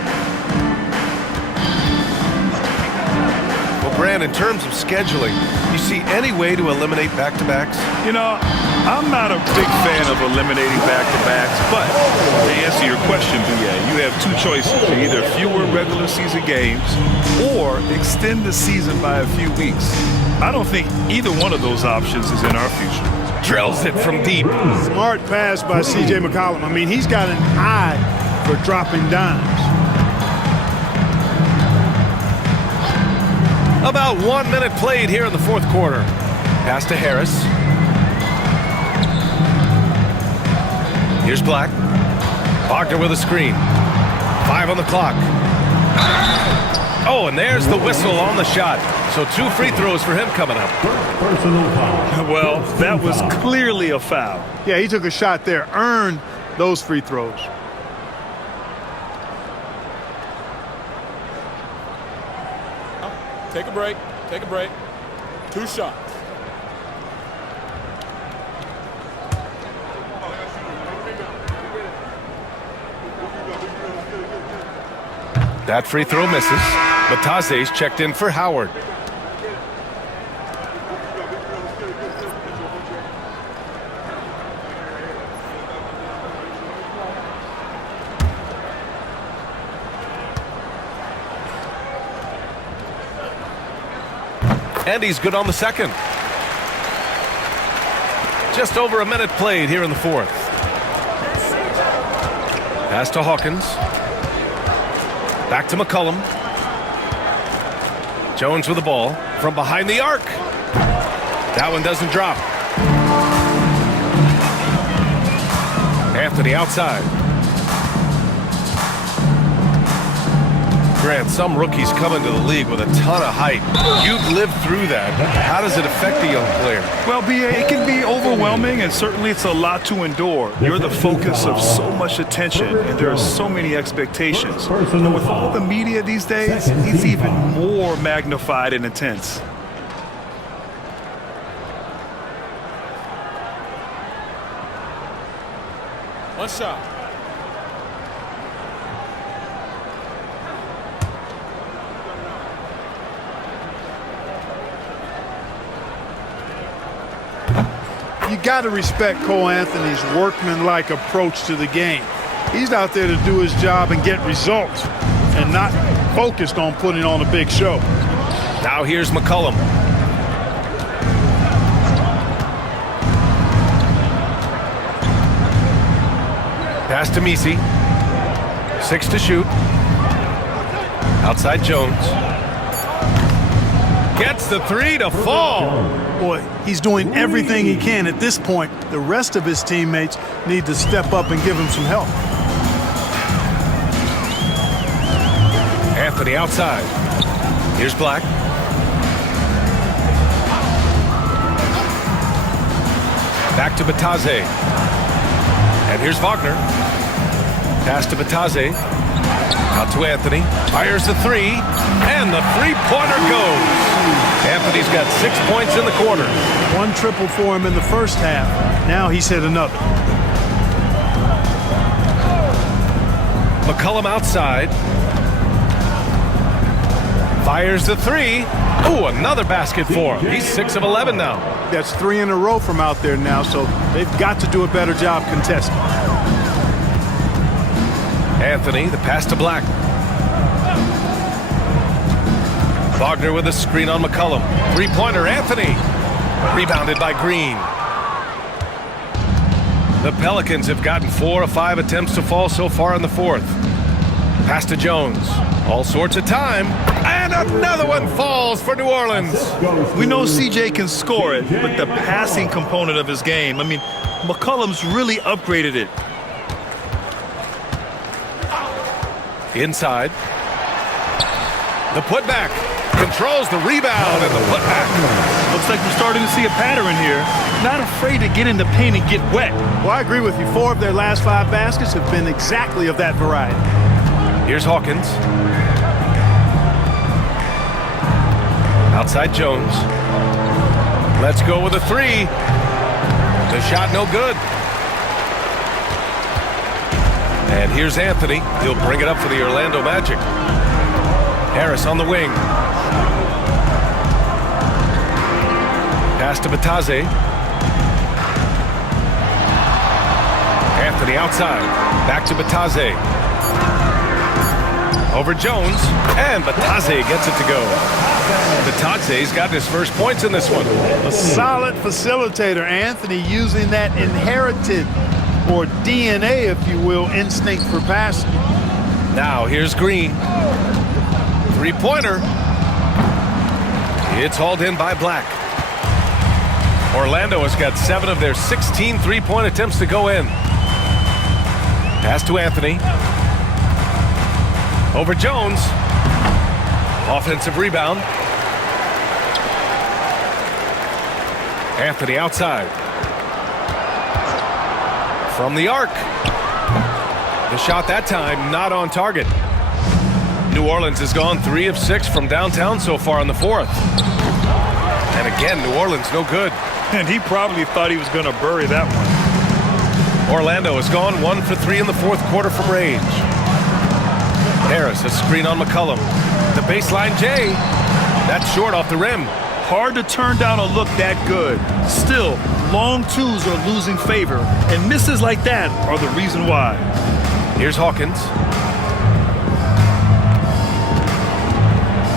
Well, Grant, in terms of scheduling, you see any way to eliminate back-to-backs? You know, I'm not a big fan of eliminating back-to-backs, but to answer your question, B.A., you have two choices. Either fewer regular season games or extend the season by a few weeks. I don't think either one of those options is in our future. Drills it from deep. Smart pass by C.J. McCollum. I mean, he's got an eye for dropping dimes. About 1 minute played here in the fourth quarter. Pass to Harris. Here's Black. Wagner with a screen. 5 on the clock. Oh, and there's the whistle on the shot. So 2 free throws for him coming up. Well, that was clearly a foul. Yeah, he took a shot there, earned those free throws. Take a break. Take a break. 2 shots. That free throw misses. Batase's checked in for Howard. And he's good on the second. Just over a minute played here in the fourth. Pass to Hawkins. Back to McCollum. Jones with the ball from behind the arc. That one doesn't drop. Anthony outside. Grant, some rookies come into the league with a ton of height. You've lived through that. How does it affect a young player? Well, B.A., it can be overwhelming, and certainly it's a lot to endure. You're the focus of so much attention, and there are so many expectations. And with all the media these days, it's even more magnified and intense. One shot. You got to respect Cole Anthony's workmanlike approach to the game. He's out there to do his job and get results and not focused on putting on a big show. Now here's McCollum. Pass to Messi. 6 to shoot. Outside Jones. Gets the 3 to fall. Boy, he's doing everything he can at this point. The rest of his teammates need to step up and give him some help. Anthony outside. Here's Black. Back to Batase. And here's Wagner. Pass to Batase. Out to Anthony. Fires the 3. And the three-pointer goes. Anthony's got 6 points in the quarter. 1 triple for him in the first half. Now he's hit another. McCollum outside. Fires the 3. Oh, another basket for him. He's 6 of 11 now. That's 3 in a row from out there now, so they've got to do a better job contesting. Anthony, the pass to Black. Wagner with a screen on McCollum. Three-pointer, Anthony. Rebounded by Green. The Pelicans have gotten 4 of 5 attempts to fall so far in the fourth. Pass to Jones. All sorts of time. And another one falls for New Orleans. We know CJ can score it, but the passing component of his game, I mean, McCollum's really upgraded it. Inside. The putback. controls the rebound and the putback. Looks like we're starting to see a pattern here. Not afraid to get in the paint and get wet. Well, I agree with you. 4 of their last 5 baskets have been exactly of that variety. Here's Hawkins. Outside Jones. Let's go with a 3. The shot no good. And here's Anthony. He'll bring it up for the Orlando Magic. Harris on the wing. Pass to Batase. Anthony outside. Back to Batase. Over Jones. And Batase gets it to go. Batase's got his first points in this one. A solid facilitator. Anthony using that inherited, or DNA, if you will, instinct for passing. Now here's Green. 3-pointer. It's hauled in by Black. Orlando has got 7 of their 16 3-point attempts to go in. Pass to Anthony. Over Jones. Offensive rebound. Anthony outside. From the arc. The shot that time not on target. New Orleans has gone 3 of 6 from downtown so far in the 4th. And again, New Orleans no good. And he probably thought he was going to bury that one. Orlando has gone 1 for 3 in the 4th quarter from range. Harris, a screen on McCollum. The baseline J. That's short off the rim. Hard to turn down a look that good. Still, long twos are losing favor, and misses like that are the reason why. Here's Hawkins.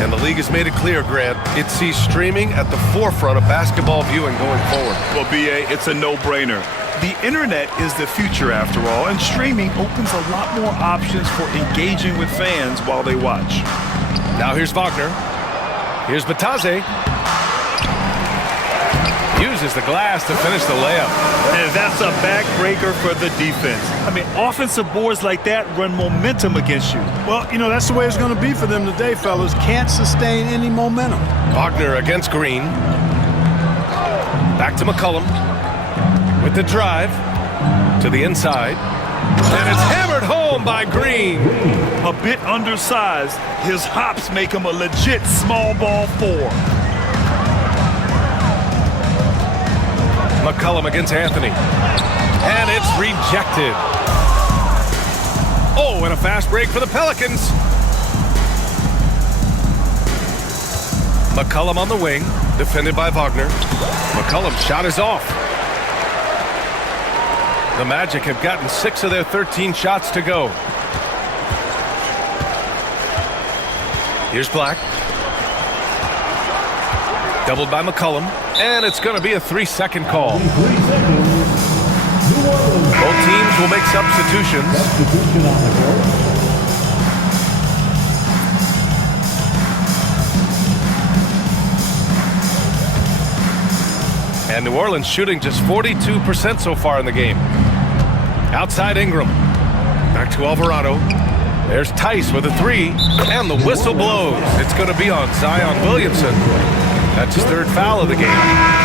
And the league has made it clear, Grant, it sees streaming at the forefront of basketball viewing going forward. Well, B.A., it's a no-brainer. The internet is the future after all, and streaming opens a lot more options for engaging with fans while they watch. Now here's Wagner. Here's Batase. Uses the glass to finish the layup. And that's a backbreaker for the defense. I mean, offensive boards like that run momentum against you. Well, you know, that's the way it's going to be for them today, fellas. Can't sustain any momentum. Wagner against Green. Back to McCollum. With the drive to the inside. And it's hammered home by Green. A bit undersized. His hops make him a legit small ball 4. McCollum against Anthony. And it's rejected. Oh, and a fast break for the Pelicans. McCollum on the wing, defended by Wagner. McCollum's shot is off. The Magic have gotten 6 of their 13 shots to go. Here's Black. Doubled by McCollum. And it's going to be a 3-second call. Both teams will make substitutions. And New Orleans shooting just 42% so far in the game. Outside Ingram. Back to Alvarado. There's Tice with a 3. And the whistle blows. It's going to be on Zion Williamson. That's his 3rd foul of the game.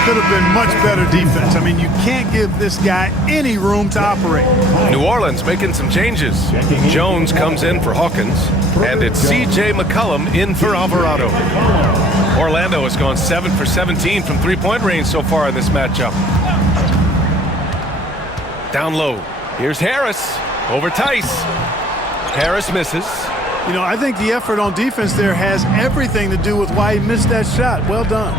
Could have been much better defense. I mean, you can't give this guy any room to operate. New Orleans making some changes. Jones comes in for Hawkins. And it's C.J. McCollum in for Alvarado. Orlando has gone 7 for 17 from 3-point range so far in this matchup. Down low. Here's Harris over Tice. Harris misses. You know, I think the effort on defense there has everything to do with why he missed that shot. Well done.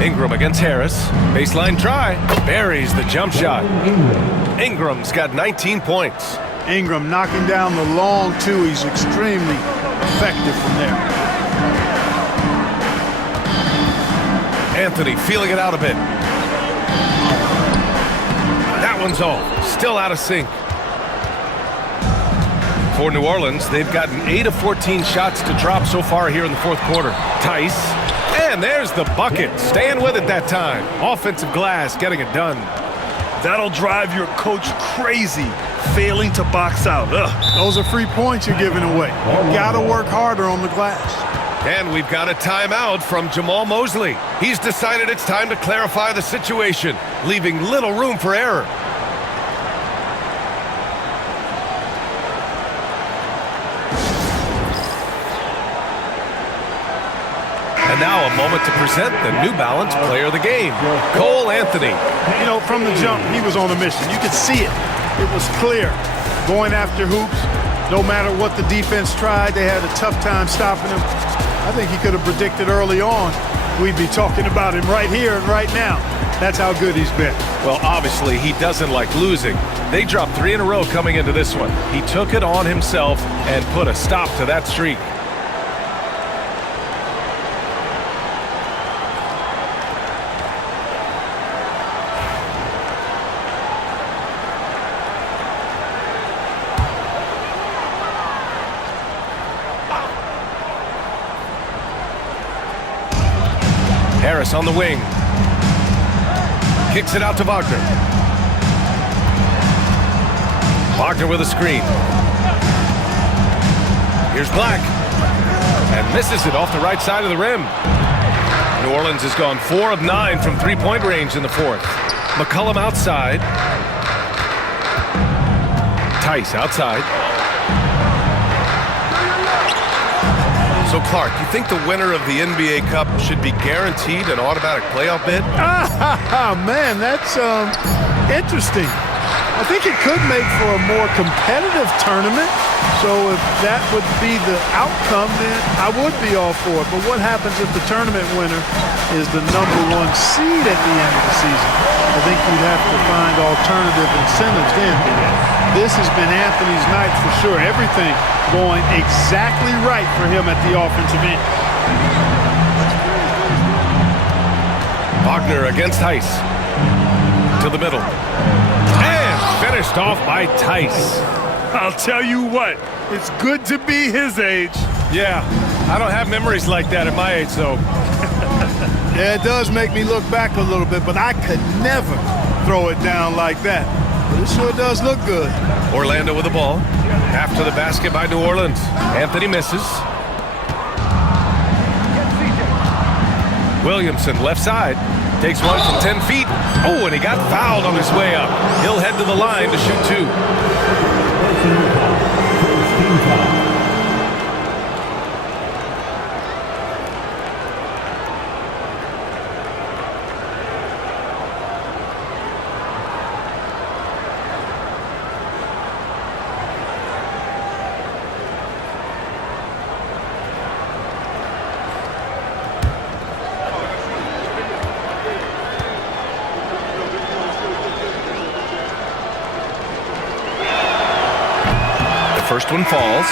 Ingram against Harris. Baseline try. Buries the jump shot. Ingram's got 19 points. Ingram knocking down the long 2. He's extremely effective from there. Anthony feeling it out a bit. That one's off. Still out of sync. For New Orleans, they've gotten 8 of 14 shots to drop so far here in the 4th quarter. Tice. And there's the bucket. Staying with it that time. Offensive glass getting it done. That'll drive your coach crazy, failing to box out. Ugh. Those are free points you're giving away. You got to work harder on the glass. And we've got a timeout from Jamal Mosley. He's decided it's time to clarify the situation, leaving little room for error. And now a moment to present the New Balance Player of the Game, Cole Anthony. You know, from the jump, he was on a mission. You could see it. It was clear. Going after hoops, no matter what the defense tried, they had a tough time stopping him. I think he could have predicted early on we'd be talking about him right here and right now. That's how good he's been. Well, obviously, he doesn't like losing. They dropped 3 in a row coming into this one. He took it on himself and put a stop to that streak. Harris on the wing. Kicks it out to Wagner. Wagner with a screen. Here's Black. And misses it off the right side of the rim. New Orleans has gone 4 of 9 from three-point range in the fourth. McCollum outside. Tice outside. So, Clark, you think the winner of the NBA Cup should be guaranteed an automatic playoff bid? Man, that's interesting. I think it could make for a more competitive tournament. So if that would be the outcome, then I would be all for it. But what happens if the tournament winner is the #1 seed at the end of the season? I think we'd have to find alternative incentives then. This has been Anthony's night for sure. Everything going exactly right for him at the offensive end. Wagner against Tice. To the middle. And finished off by Tice. I'll tell you what, it's good to be his age. Yeah, I don't have memories like that at my age, so. Yeah, it does make me look back a little bit, but I could never throw it down like that. But it sure does look good. Orlando with the ball. After the basket by New Orleans. Anthony misses. Williamson left side. Takes one from 10 feet. Oh, and he got fouled on his way up. He'll head to the line to shoot 2. First one falls,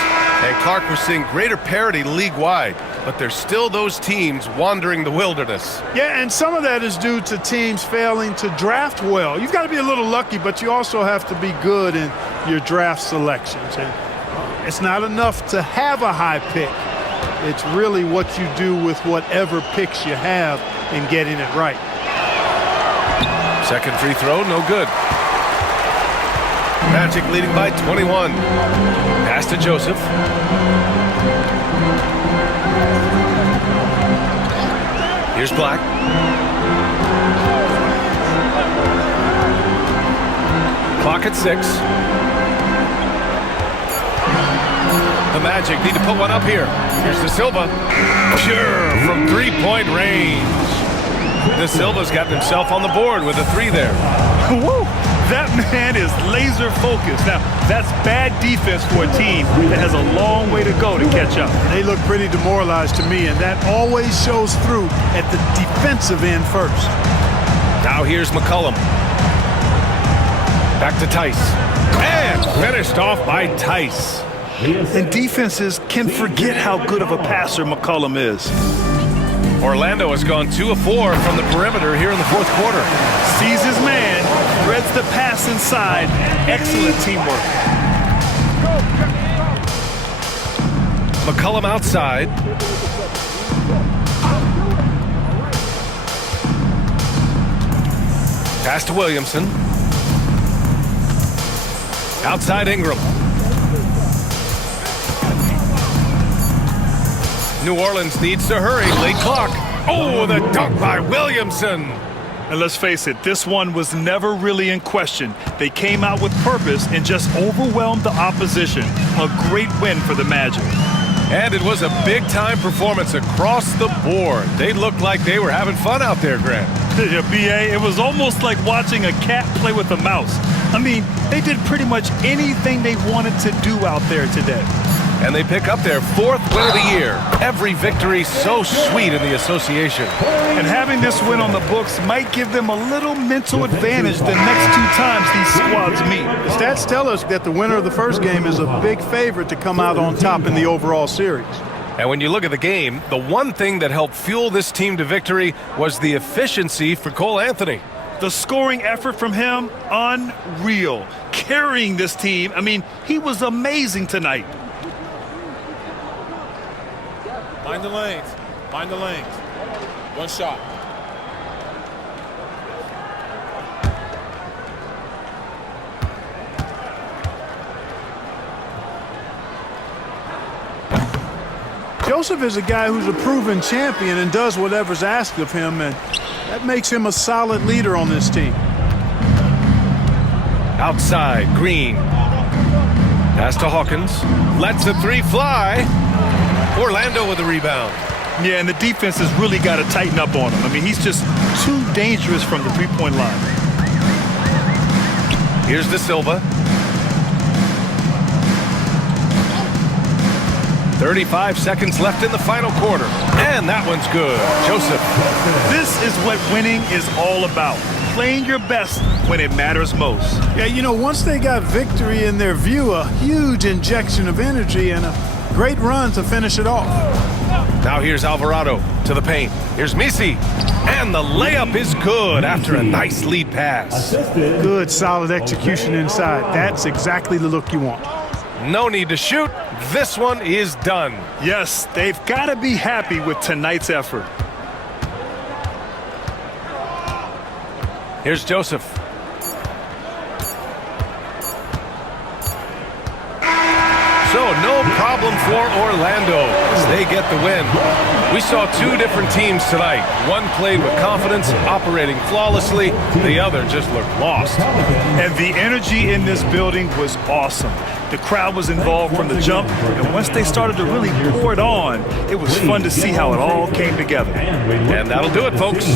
and Clark, we're seeing greater parity league-wide, but there's still those teams wandering the wilderness. Yeah, and some of that is due to teams failing to draft well. You've got to be a little lucky, but you also have to be good in your draft selections. And it's not enough to have a high pick. It's really what you do with whatever picks you have in getting it right. Second free throw, no good. Magic leading by 21. Pass to Joseph. Here's Black. Clock at 6. The Magic need to put one up here. Here's De Silva. Pure from three-point range. De Silva's gotten himself on the board with a 3 there. Woo! That man is laser focused. Now, that's bad defense for a team that has a long way to go to catch up. They look pretty demoralized to me, and that always shows through at the defensive end first. Now here's McCollum. Back to Tice. And finished off by Tice. And defenses can forget how good of a passer McCollum is. Orlando has gone 2 of 4 from the perimeter here in the fourth quarter. Sees his man, threads the pass inside. Excellent teamwork. McCollum outside. Pass to Williamson. Outside Ingram. New Orleans needs to hurry. Late clock. Oh, the dunk by Williamson. And let's face it, this one was never really in question. They came out with purpose and just overwhelmed the opposition. A great win for the Magic. And it was a big-time performance across the board. They looked like they were having fun out there, Grant. Yeah, B.A., it was almost like watching a cat play with a mouse. I mean, they did pretty much anything they wanted to do out there today. And they pick up their 4th win of the year. Every victory so sweet in the association. And having this win on the books might give them a little mental advantage the next 2 times these squads meet. The stats tell us that the winner of the first game is a big favorite to come out on top in the overall series. And when you look at the game, the one thing that helped fuel this team to victory was the efficiency for Cole Anthony. The scoring effort from him, unreal. Carrying this team, I mean, he was amazing tonight. Mind the lanes. Mind the lanes. One shot. Joseph is a guy who's a proven champion and does whatever's asked of him, and that makes him a solid leader on this team. Outside, Green. Pass to Hawkins. Lets the 3 fly. Orlando with the rebound. Yeah, and the defense has really got to tighten up on him. I mean, he's just too dangerous from the three-point line. Here's De Silva. 35 seconds left in the final quarter. And that one's good. Joseph. This is what winning is all about. Playing your best when it matters most. Yeah, you know, once they got victory in their view, a huge injection of energy and a great run to finish it off. Now here's Alvarado to the paint. Here's Misi. And the layup is good after a nice lead pass. Good, solid execution inside. That's exactly the look you want. No need to shoot. This one is done. Yes, they've got to be happy with tonight's effort. Here's Joseph. So no problem for Orlando as they get the win. We saw 2 different teams tonight. One played with confidence, operating flawlessly. The other just looked lost. And the energy in this building was awesome. The crowd was involved from the jump, and once they started to really pour it on, it was fun to see how it all came together. And that'll do it, folks.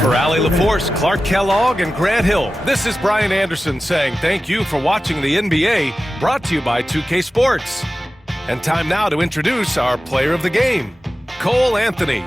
For Allie LaForce, Clark Kellogg, and Grant Hill, this is Brian Anderson saying thank you for watching the NBA, brought to you by 2K Sports. And time now to introduce our player of the game, Cole Anthony.